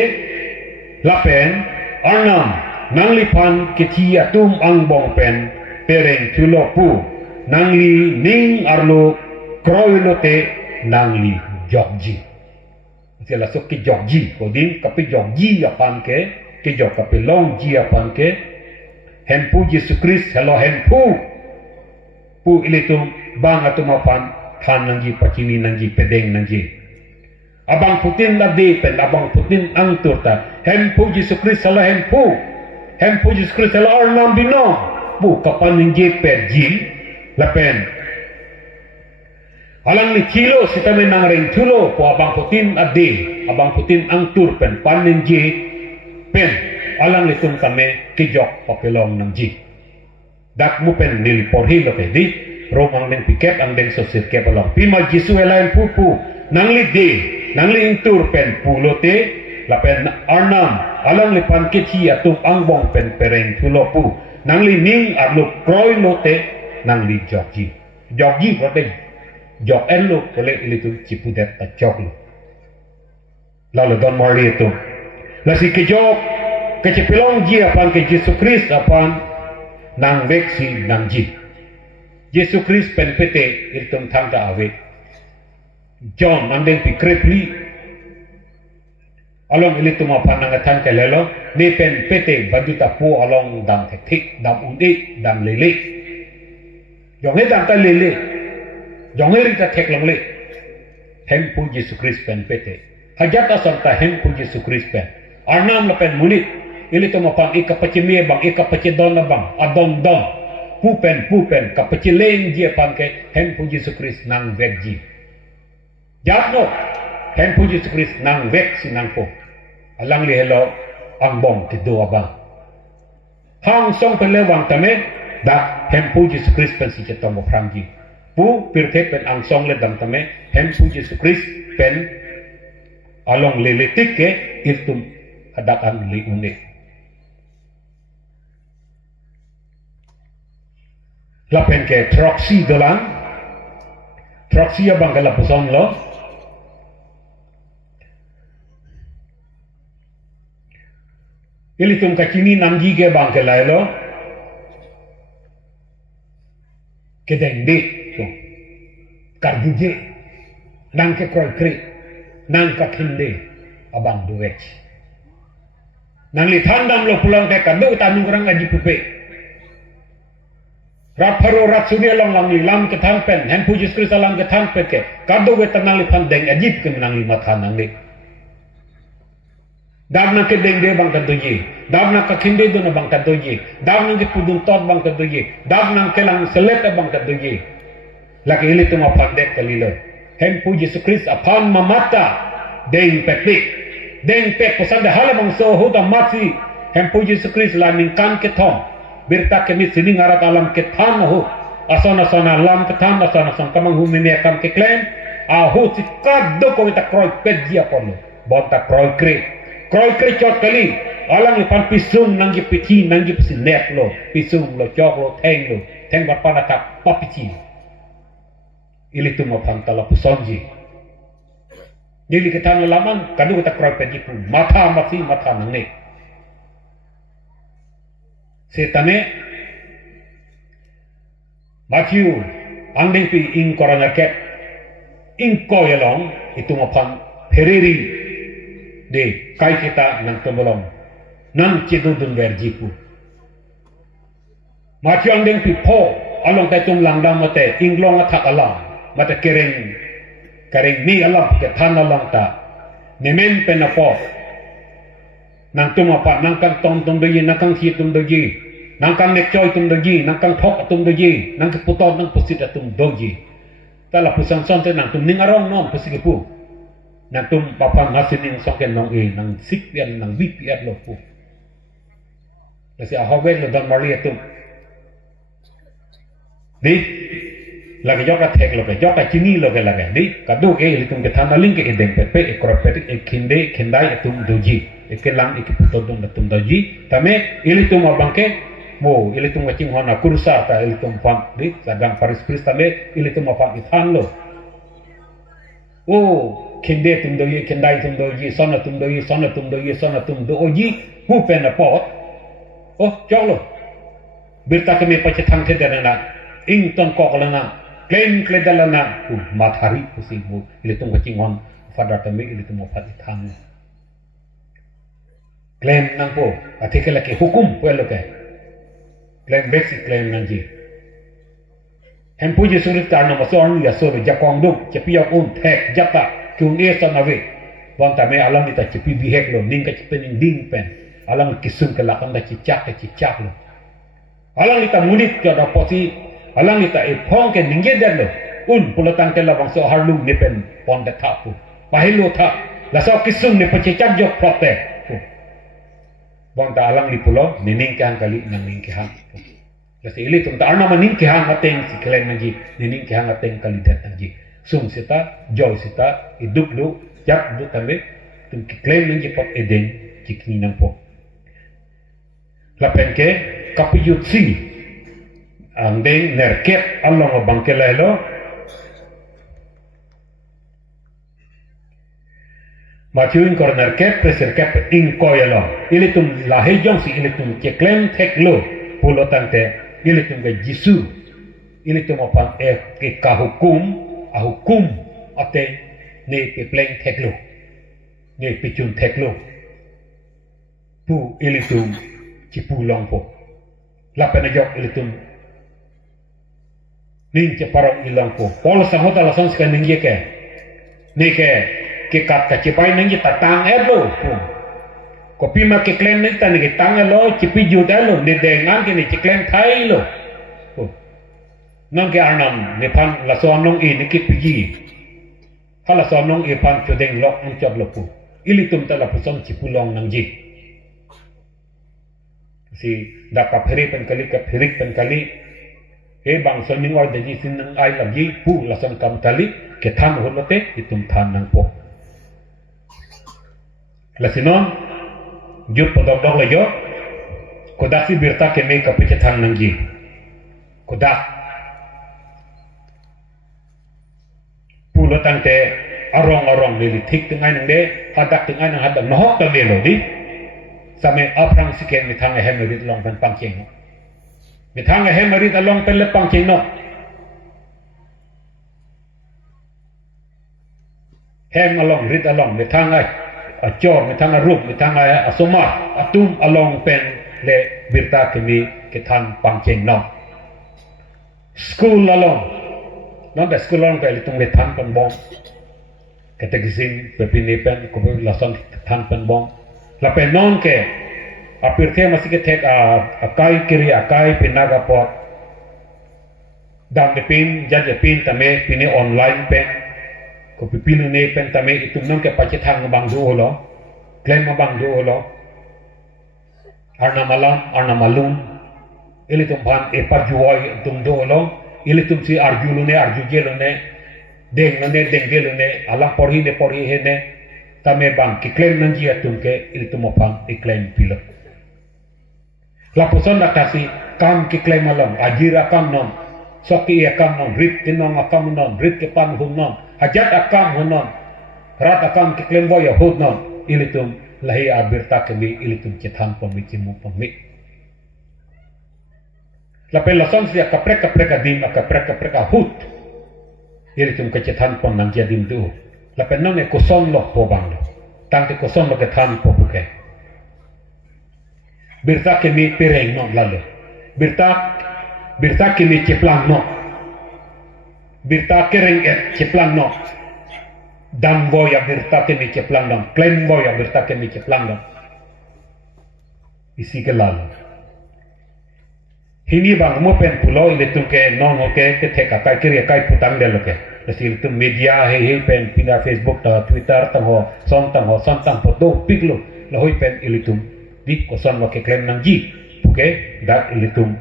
lapen arnam nang li pan keti atum ang bong pen pereng tulo pu nang li ning arlo kroilote nang li jogji sila sok ki jogji kodin kapi jogji apan ke jog kapi long ji apan ke hen pu Yesus Kristus hello hen pu pu ilitum bang atumapan tan nangji pacini nangji pedeng nangji abang putin labdi pen abang putin ang turta hempu Yesus Kristus salah hempu Yesus Kristus salah ornam binong pu kapan nangji perji lapen alang ni kilo sita menang ring tulo pu abang putin abdi abang putin ang tur pen pan nangji pen alang litum kame kijok papelong nangji dak mu pen nil porhi lo pe di romang neng pikep ang deng sosir ke balong pima Jisu elain pupu nang li de nang li intur pen pulote la pen arnam alang li pan keci atum angbong pen pereng tulopu nang li ning arlo kroi lote nang li jogji prote jog elo kole ilitu cipudet ta jog lo lalu don marli itu lasi ke jog ke cepilong ji apan ke Yesus Kristus apan nang veksi nang ji Yesus Kristus pen pete iltum tangka awe John nandeng pi krepli along ilitum apa nang tangka lelo ne pen pete baduta pu along dam thek dam undi dam lele jonge dam ta lele jonge rita thek long le hem pu Yesus Kristus pen pete hajat asam ta hem pu Yesus Kristus pen arnam la pen munit ilitum apa ikapacimie bang ikapacedon bang adon don pupen kapacileng dia pan ke hem pu Yesus Kristus nang vegji jatno hem pu Yesus Kristus nang veg si nang po alang li hello ang bong kedua bang hang song pelewang tame da hem pu Yesus Kristus pen si cetong mo prangji pu pirte pen ang song le dam tame hem pu Yesus Kristus pen along leletik ke iltum hadakan li unik lapen ke troksi dolan troksi abang kala puson lo ilitum kacini namji ke bang kala lo kedende so kardije nang ke kroy kri nang ka khinde abang duwech nang li thandam lo pulang ke kadu tanung kurang aji pupe Raparo ratsuni long lang li lam ke pen hem pu Yesus Kristus lang ke pen ke kado we tanang li pandeng ajib ke menang li mathan nang li dab na ke deng de bang kadoji dab na ka khinde do na bang kadoji dab na ke pudun tot bang kadoji dab na ke lang selet bang kadoji laki ili tu mapandek kalilo hem pu Yesus Kristus apan mamata deng pek pesan de hala bang so huta mati hem pu Yesus Kristus la ningkan ke thom birta kemi sini ngarat alam ke tham ho asana alam ke tham asana kamang hu mini kam ke klen ahu si kaddo ko ta kroy pedja kono bonta kroy kre chot kali alang ni pan pisung nanggi piti nanggi pisinet lo pisung lo chok lo teng ba panata papiti ili tu mo pan tala pusonji nili ke tham laman kadu ta kroy pedji pu mata nangne setane Matthew anding pi ing korana ket ing ko yalong itu mapan heriri de kai kita nang tombolong nang cedudun verjipu Matthew anding pi po along tatum langdang mate inglong athak alam mate kereng mi alam ke than alang ta nemen penapo nang tumapa nang kang tong doyi nang kang si tum doyi nangkang nekcoy tum doji nangkang thok tum doji nang puton nang pusit tum doji tala pusan son te nang tum ningarong non pusikipu nang tum papan hasining songken nong nang sikpian nang bipiat lo pu kasi ahowen lo don maria tum di lagi joka tek lo ke joka chini lo ke lagi di kadu ke litum ke thana ling ke edeng pepe ekropetik ekinde kendai tum doji ekelang ikiputodon tum doji tame ilitum abangke mo ilitum waching hona kursa ta ilitum pam di sagang paris pris tame ilitum apam ithan lo kende tum doji kendai tum doji sona tum doji sona tum doji sona tum doji hu pen pot jolo birta kami pacetang ke dana ing ton kok lana klaim kledalana mathari kusibu ilitum waching hon fadar tame ilitum apat ithan klaim nang po atikela ke hukum pelo ke klaim basic klaim nang ji hem puji sulit tarna mason ya soro jakong dum cepiak tek japa kung esa nawe wanta me alam ita cepi bihek lo ning ka cepening ding pen alam kisum ke lakang da cicak lo alam ita munit ke da poti alam ita epong ke ningge dan lo pulatang ke labang so harlum ni pen pon da tapu pahilo ta la so kisum ni pecicak jok prote wanta alam ni pulo nining kan kali nang ning ke hang kasi ili tum ta arna maning ke hang ateng si kelen nang nining ke hang ateng kali dat nang sum sita joy sita iduk lu jak du tambe tum klaim nang pot eden cikni nang po lapen ke kapiyut si ang deng nerket along bangkelelo machuin kor nerket preser kep ing koyelo ili tum lahejong si ili tum klaim teklo pulo tante ili tum ga jisu ili tum apan ke kahukum ahukum ate ne pe pleng teklo ne pichun teklo pu ilitum cipu longpo lapena jok ilitum ning ce parong ilongpo polo samota la sons kan ngi ke ne ke kat ka cipai ngi tatang elo pu kopi ma ke klen ni tan ngi tang elo cipi judalo ne dengan ke ni ciklen thai lo nang ke arnam ne pan la sonong ni ki pigi hala sonong pan chodeng lok ang chob lopu ilitum tala puson cipulong nang ji si da ka pheri pen kali bang soning or de ji sin nang ai lam ji pu la son kam tali ke tham holote itum than nang po la sinon jup podok dok la yo kodak si birta ke me ka pe than nang ji kodak pulo tante arong lili tik tengai nang de hadak tengai nang hadak nohok ta melo di same aprang siken mi thang he merit long pen pangcheng mi thang he merit along pen le pangcheng no hem along rit along mi thang ai achor mi thang rup mi thang ai asoma atum along pen le birta kemi ke than pangcheng no school along non da school along pe litung le than pan bong kata gisin pepini pen ko lason than pan bong la pe non ke apir ke masih ke tek akai kiri akai pinaga pot dam de pin jadi pin tame pini online pen ko pipil ne pen tame itu non ke pache thang bang do lo claim bang do lo arna malum ili tum pan e parjuoi tum do lo ili tum si arjulune arjugelune deng gelune alang porhi ne tame bang ki claim nanji atum ke ili tum pan e claim pilo la poson nakasi kam ki claim along ajira kam non soki akam non rit kinong akam non rit ke pan hun non hajat akam hun non rat akam ki claim boya hud non ili tum lahi abirta kemi ili tum cethan pami cimu pami la pelason sia kapreka dim kapreka hut ili tum kecethan pon nang jadim tu la penon e koson lo po bang tang ke koson lo ke than po buke birta kemi pireng non lalu birta kemi ceplang no birta kereng ceplang no dan boya birta kemi ceplang no klaim boya birta kemi ceplang no isi kelal hini bang mo pen pulo ilitum ke non oke ke theka kai kiri kai putang del ke lasi ilitum media he pen pinda Facebook ta Twitter tang ho son tang foto piklo la hoi pen ilitum di kosan wa ke claim nang ji oke dak ilitum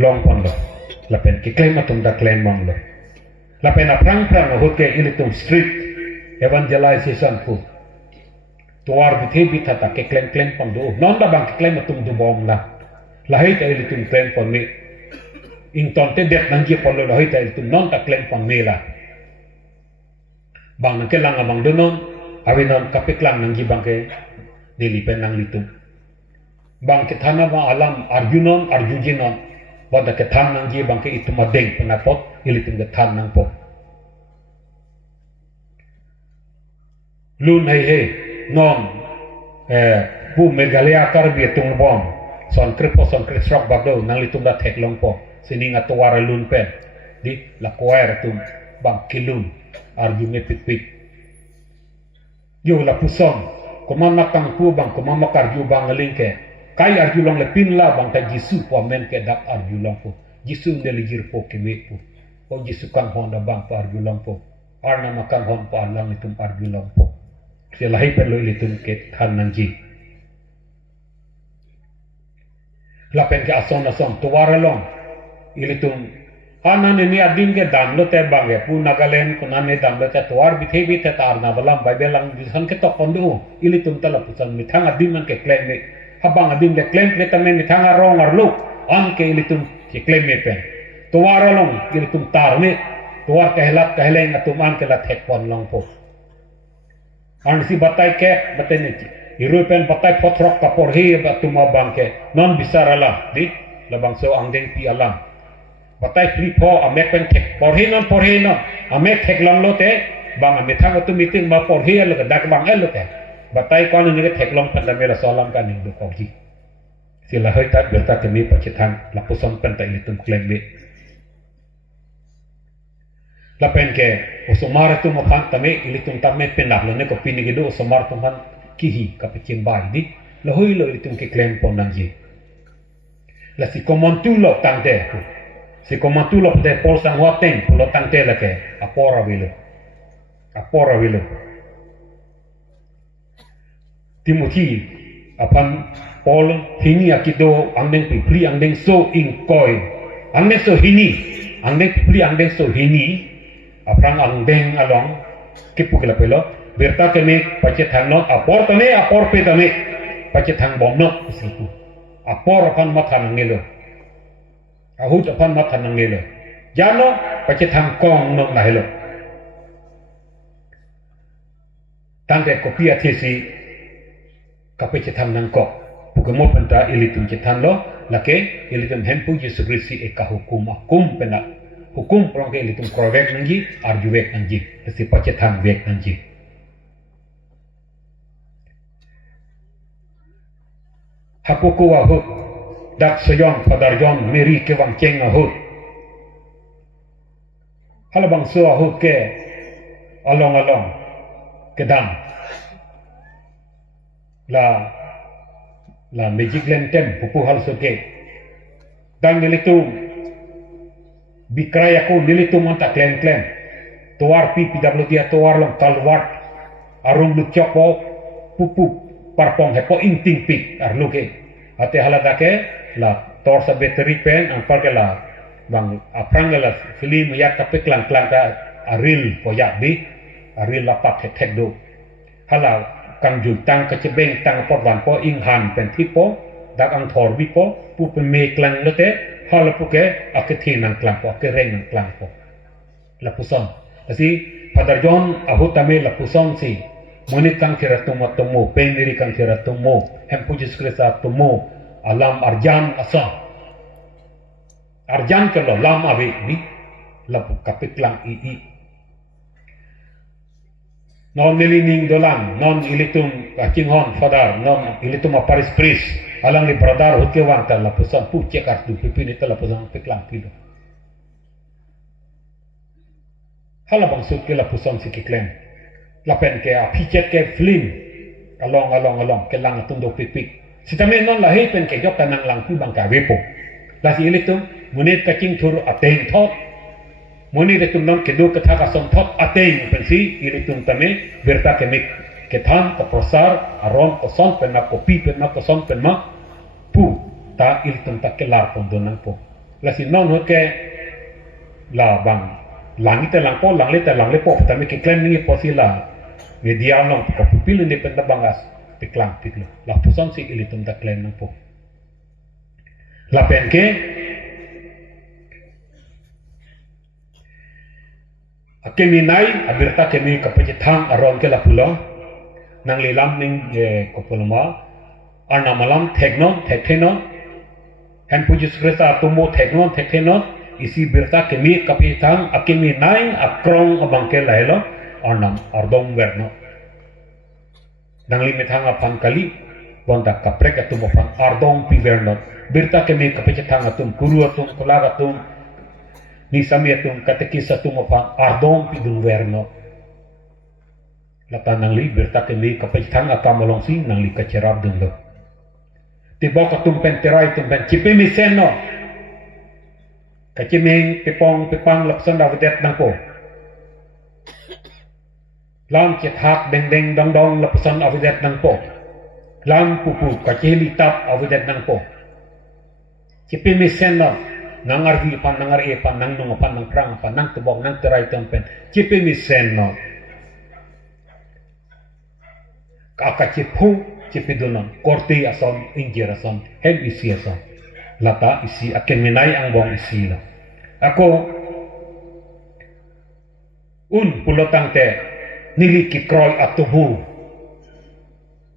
long pon lo la pen ke claim atum da claim mong lo la pen aprang ho ke ilitum street evangelization pu tuar bithe bitata ke claim pon do non da bang ke claim atum du bom la lahai ta ilitum claim pon me ing ton te det nang ji pon lo lahai ta ilitum non ta claim pon me la bang nang ke lang amang donon awinon kapik lang nang ji bang ke dili pen nang litum bang ke thana ba alam arjunon arjujinon boda ke than nang ji bang ke itu madeng penapot ilitum ke than nang po lun hei non bu megalea karbi tung bom son krip srok bagdo nang litum da thek long po sini ngatuara lun pen di la koer tum bang kilun arjume pit yo la pusom kuma makang pu bang kuma makar ju bang lingke kai arju long le pin la bang ta jisu po men ke dak arju long po jisu de ligir po ke me po o jisu kan honda bang po arju long po arna makan hon po alang itum arju long po selahi perlu itum ke than nang ji lapen ke ason tuwara long ilitum anan ini adin ke damlo te bange pu Nagaland kunane damlo te tuar bithe bithe tarna balam baibelang disan ke to kondu ilitum tala pusan mithang adin man ke claim me habang adin de claim ke tamen mithang arong arlu an ke ilitum ke claim me pen tuwara long ilitum tar me tuar kehleng atum an ke la thek pon long po an si batai ke batene European batai potrok kapor he batuma bangke non bisarala di labang so angdeng pi alam batai pri po amek pen tek porhinon amek tek long lo te bang ame thang tu meeting ma porhi lo dak bang el lo te batai kon ni tek long pen da mera solam kan ni ko ji sila hoi ta berta ke mi pachithang la puson pen ta ilitum claim me la pen ke usumar tu mo phan tame ilitum tamme pen la ne ko pini gido usumar tu man kihi ka pechin bai di la hoi lo ilitum ke claim pon nang ji la si komon tu lo tang te si komatu lo de pol sang hoteng lo tangte la ke apora wilo Timothy apan pol hini akido angdeng pipli angdeng so in koi angdeng so hini angdeng pipli angdeng so hini aprang angdeng along kipu kila pelo berta kene pace thangno apor pe tane pace thang bomno siku apor apan mathan ngelo ahut apan mathan nang lelo jano pace thang kong no na helo tangte kopia thesi kape thang nang ko pukemo penta ilitum cethan lo lake ilitum hempu Yesu Kristi eka hukum pena hukum prongke ilitum korvek nangji arjuwek nangji si pace thang wek nangji hakuku wahut dak seyong padarjon meri ke wang ceng ahut halabang so ahut ke along ke dam la magic lenten pupu hal so ke dang nilitu bikraya ko nilitu manta klem tuar PWD tuar long kalwat arung luchopo pupu parpong hepo inting pik arluke ate haladake la torsa battery pen ampar ke la bang aprangala film ya kapik lang ka aril poyak bi aril lapak hek do hala kang jutang kecebeng tang pot wan po inghan pen tipo dak ang thor bi po pu pe me klang lote hala puke akthi nang klang po ke reng nang klang po la puson asi padarjon ahutame la puson si monit kang kiratumo peniri kang kiratumo hempujis kresa tumo alam arjan asa arjan ke lo lam ave ni lapu kapitlang ii non nilining dolang non ilitum kinghon fadar non ilitum aparis pris alang ni bradar hutke wang tal lapusan pu cekar tu pipini tal lapusan piklang tido halabang sut ke lapusan sikiklem lapen ke apicet ke flim along ke lang tundo pipik sitamen non lahi pen ke jok tanang lang pi bang ka wepo lasi ilitum munit kacing tur ateng thot munit itum non kedu ketha kasom thot ateng pensi ilitum tame berta kemik kethan ka prosar aron ko son pen na kopi pen na ko son pen ma pu ta ilitum ta kelar pon donan po lasi non hoke la bang langit lang po langlit lang le po tame ke klem ni po sila media long ko pupil ni pen bangas tiklang tiklo la puson si ilitum ta klem nang po la pen ke kemi nai abirta kemi kapajithang aron ke la pulo nang lilam ning ko pulma arna malam theknon thekthenon han pujus krista tumo theknon thekthenon isi birta kemi kapajithang akemi nai akrong abangke lailo arnam ardom werno nang limithang apan kali bonta kaprek atumo pan ardom piverno birta kemi kapajithang atum guru atum kulaga atum ni samiatum katekis atum apa ardom pidung verno lata nang li berta kemi kapajithang akamalong sing nang li kacerab dun lo tibok atum penterai tum pen cipe miseno kacimeng pipang lapsan davidet nang po lam chet hak deng deng dong dong lapsan avidet nang po lam pupu kacili tap avidet nang po cipe miseno nangar vi pan nangar e pan nang nung pan nang prang pan nang tebok nang terai tempen cipe misen no kaka cipu cipe donon korti ason injir ason hem isi ason lata isi aken minai ang bong isi la ako pulotang te nili kikroy atubu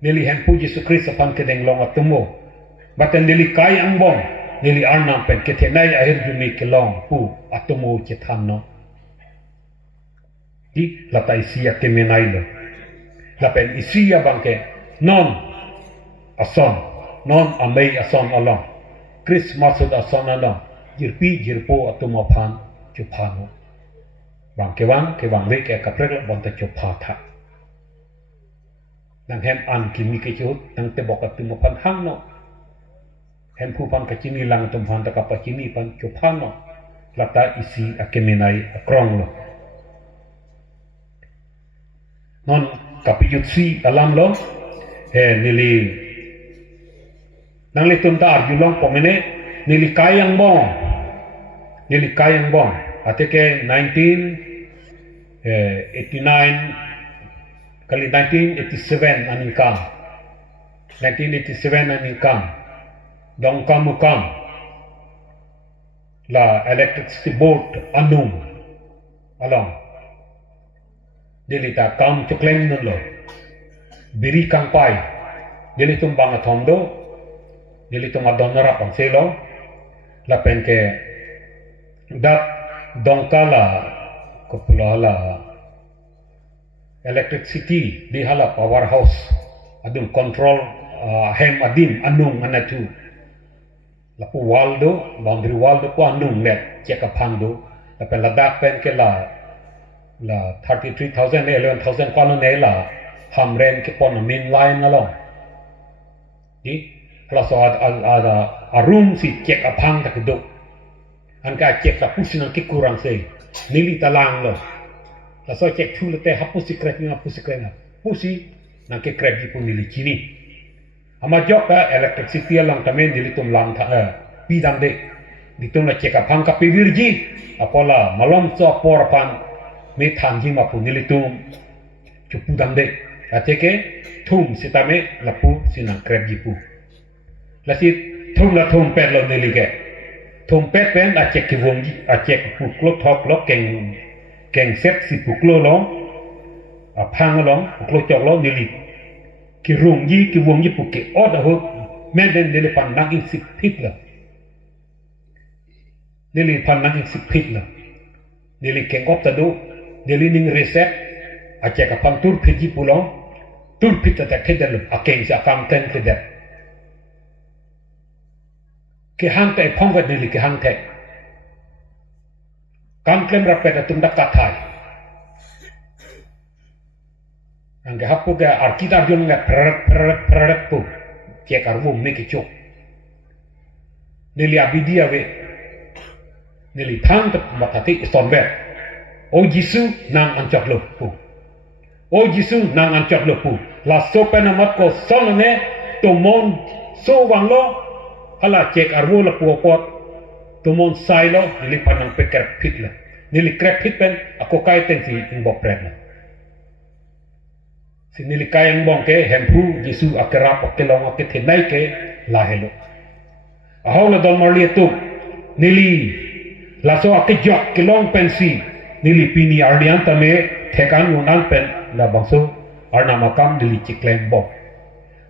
nili hem puji Yesus Kristus pan kedeng long atumo baten nili kai ang bong nili arnam pen ketenai akhir jumi kelong pu atumu cethanno di lata isia kemenai lo lapen isia bangke non ason non amei ason along Christmas ason along jirpo atumu pan chupano bangke wang wek e kaprek bonta chupatha nang hem an kimi ke chut nang te bok atumu pan hangno hem pan kacini lang tumhan ta kapacini pan chupano lata isi akeminai akrong lo non kapiyutsi alam lo nili nang litum ta arjulong pomene nili kayang bong ateke 1989 kali 1987 aningkang 1987 aningkang dong kamukam la electricity board anung along dilita kam chukleng nulo biri kang pai dilitum bang athondo dilitum adonara pangselo la penke dat dongkala kopula electricity di hala powerhouse adum control hem adim anung anatu lapu waldo boundary waldo ko anung net check up hando la pen ladak pen ke la 33,000 11,000 ko ne la hamren ke pon main line along di plus a room si check up hang ta kedo an ka check ta pusin ke kurang sei nili talang lo la so check thu le te hapu secret na pusi na ke krep di pun nili chini ama joka electricity lang tamen dilitum lang tha pidam de ditum la check up hang ka pivirji apola malom so por pan me thanji ma pun dilitum chupudam de ateke thum sitame lapu sinang krep di pu la si thum la thum pet lo nili ke thum pet pen a check ki wongi a check pu klo thok lo keng set si pu klo lo a phang lo klo chok lo nili ki rung yi ki wong yi pu ke oda ho men den nili pan nang in sik pit la nili pan nang in sik pit la nili keng op ta do nili ning reset a check a pan tur pit yi pu lo tur pit ta kedel a keng sa kam ten kedel ke hang te phong vet nili ke hang te kam klem rapet atum dak kathai angge hapu ke arkitar jong ngat peret pu cek arwum me ke chok nili abidi ave nili thang te makati istonbe o Jisu nang anchak lo pu o Jisu nang anchak lo pu la sopen amat ko sonne to mon so wang lo hala cek arwo la pu pot to mon sai lo nili panang peker pit la nili krep pit pen ako kai ten si ingbok pren la si nili kai ingbong ke hempu Jisu akerap akelong akethenai ke la helo ahau la dol marli tu nili laso akejok kelong pensi nili pini ardian tame thekan ngunan pen la bangso arna makam nili chiklem bo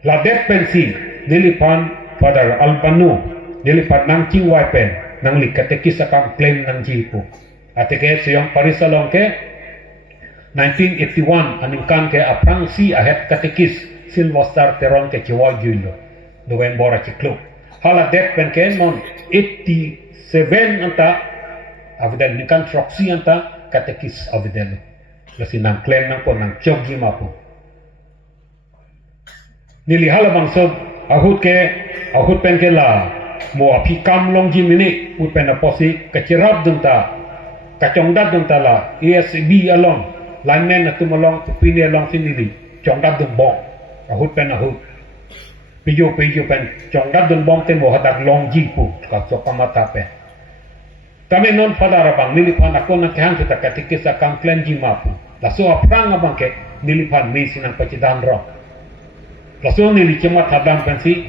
la det pensi nili pan father alpanu nili pan nang chingwai pen nang li katekis akam claim nang jipu ateke siyong parisalong ke 1981 aningkan ke aprang si ahet katekis silvestar teron ke chiwa julo November chiklo hala det pen ke mon 87 anta aviden nikan troksi anta katekis aviden lasi nang claim nang po nang chogi mapu nili hala bangso ahut pen ke la mo api kam long jin ni ut pen aposi kachirap dunta kachongdat dunta la ESB along lineman na tumalong pini along sinili chongdat dun bong ahut piyo pen chongdat dun bong te mo hadak long jipu ka sokamata pen kami non pada rabang nilipan ako na kehang kita katikis akang klan jimapu laso aprang abang ke nilipan mi sinang pacidan ro laso nili cemat hadang pensi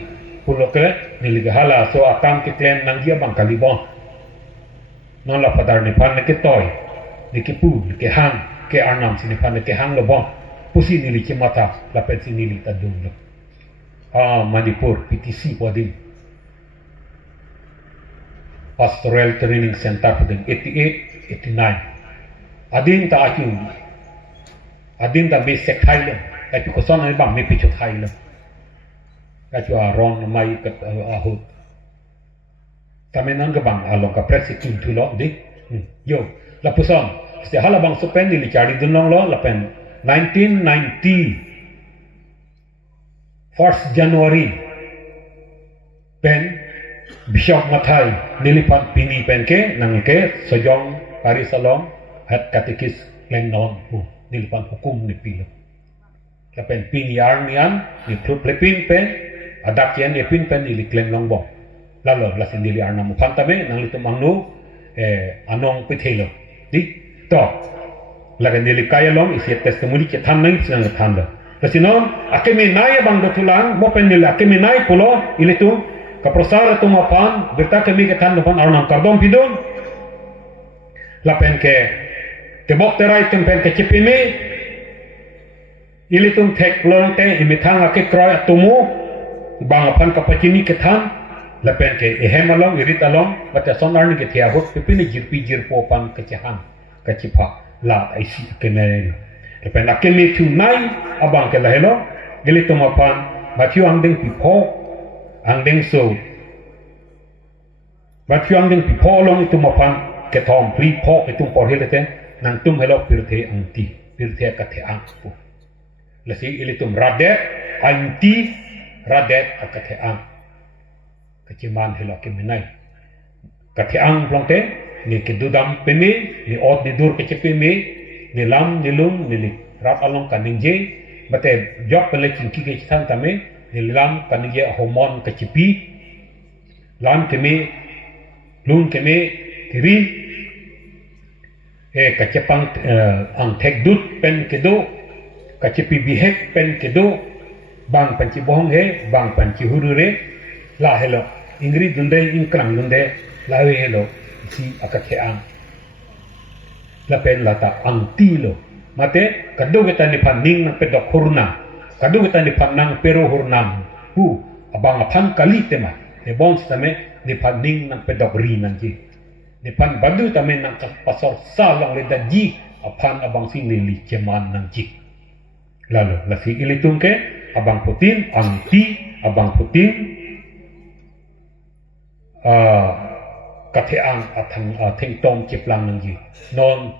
pulo ke niligahala so akang ke klan nang dia bang kalibon non la padar nipan ke toy nikipu ke hang ke arnam sinipan ke hang lo bong pusi nili cemata la pensi nili tadung lo Manipur PTC podin Pastoral Training Center pada 88, 89. Adin ta basic Thailand. Tapi kosan ni bang mepi cut Thailand. Kacu aron mai kat ahut. Kami nang ke bang along ka presikin tu lo di. Yo, la pusan. Setiap hal bang supen di cari dunong lo lapen 1990 1st January pen Bishop Mathai nilipan pini penke nang ke sojong parisalong hat katekis lenon nilipan hukum ni pilo kapen pini arnian ni plepin pen adak yan ni pin pen ni klem long bong lalo lasin dili arna mu pantame nang litu mangnu anong pithelo di to lagan dili kaya long isi testimoni ke tan nang sinang thanda lasino akemi nai bang dotulang mo pen nila akemi nai pulo ilitu kaprosara tumapan berta kami ke tan depan arnam kardom pidon lapen ke bok terai tempen ke cipimi ilitung tek lon te imitang ake kroy tumu bang apan kapacini ke tan lapen ke ehemalong irit along bata sonar ni ke tiahut pipini jirpi jirpo pan ke cehang ke cipa la isi ke ne lapen akemi tu nai abang ke lahelo ilitung apan batiu angding pipo angdeng so batiu angdeng pipo long itu mapan ketom pri po itu por helete nang tum helok pirte angti pirte kathe ang pu lasi ilitum radet anti radet akathe ang kaciman helok kemenai kathe ang plongte ni kedudam pemi ni od ni dur kecipimi ni lam ni lum ni rat along kaningje bate jok pele cingki ke tan tame nilam kanige hormon kecipi lam keme lun keme kiri kacepang ang tekdut pen kedo kacepi bihek pen kedo bang panci bohong he bang panci hurure la helo ingri dunde ingkrang dunde la helo si akakheang la pen lata antilo mate kado kita ni panding ng pedok hurna kadu kita ni panang pero hurnam hu abang apan kali tema ne bons tame ni panding nang pedok ri nang ji ni pan badu tame nang pasor salong le daji apan abang sini li ceman nang ji lalu lafi ilitung ke abang putin anti abang putin kateang atang teng tom ciplang nang ji non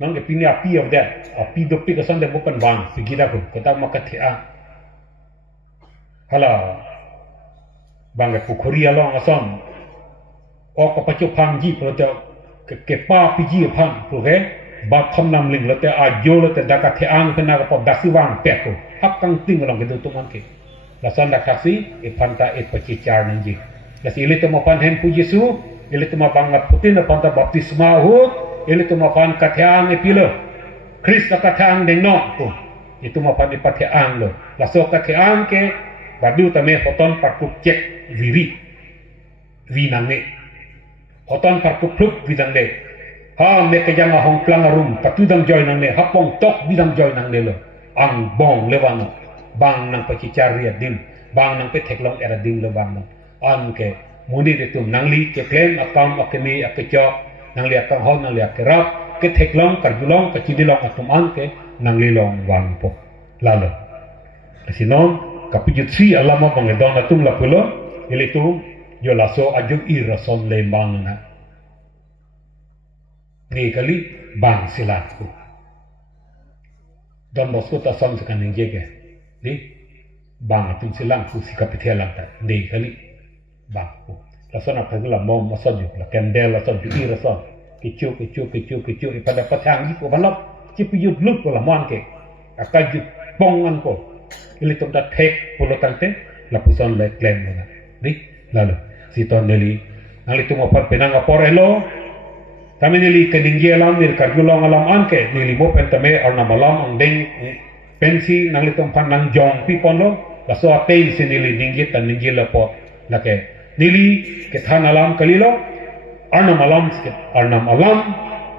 nang ke pini api of that api dopi kasan de bukan bang sigida ko kata makathia hala bang pukuri along ason o ka pachu phang ji pro te ke pa pi ji phan pro ke ba thom nam ling lo te a jo lo te da ka the ang pe na ka pa dasi wang pe ko hak kang ting along ke tu man ke la san da kasi e phanta e pachi char ning ji la si ile te mo pan hen pu Yesu ile te mo bang putin na panta baptisma hu ile te mo pan ka the ang e pilo Chris ka the ang ding no ko itu mo pan e pa the ang lo la so ka the ang ke badu ta me hoton par ku cek viri nang ne hoton par ku pluk nang ne ha me ke jang hong plang rum patu dang joy nang ne hapong tok bidang joy nang ne lo ang bong lewano bang nang pa chicharia dim bang nang pe theklong era dim lo bang nang an ke muni de tum nang li ke claim akam akemi akecho nang li akang hon nang li akerap ke theklong kargulong ka chidilong atum an ke nang li long wang po lalo sinon kapujut si alama bang don atum la pulo ilitum yo laso ajug irason le bang na ni kali bang silatku don bosco ta som sekan ninjege ni bang atum silang ku si kapitelang ta ni kali bang ku la sona pagula mom masoju la kendel la soju irason kicu pada patang ji ko balap ci piyut lut ko la mon ke akaju pongan ko ili tum da tek polo tante la puson le klem na ni lalu si ton deli nali tum opat penang aporelo tami nili kedinggi alam nil kargulong alam anke nili mo pentame arna malam ang deng pensi nali tum panang jong pi ponlo la so atel si nili dinggi tan dinggi la po la ke nili ke than alam kalilo arna malam sikit arna malam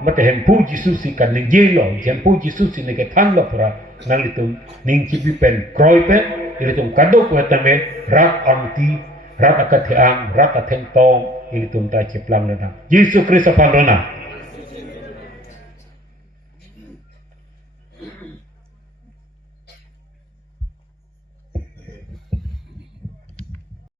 mate hempu Yesus si kan dinggi lo hempu Yesus si ne ke than lo pra nali tum ning ci pen kroi pen ili tum kado ko tame rat amti rat akatheang rat atheng tong ili tum ta cheplang na Yesus Kristus pandona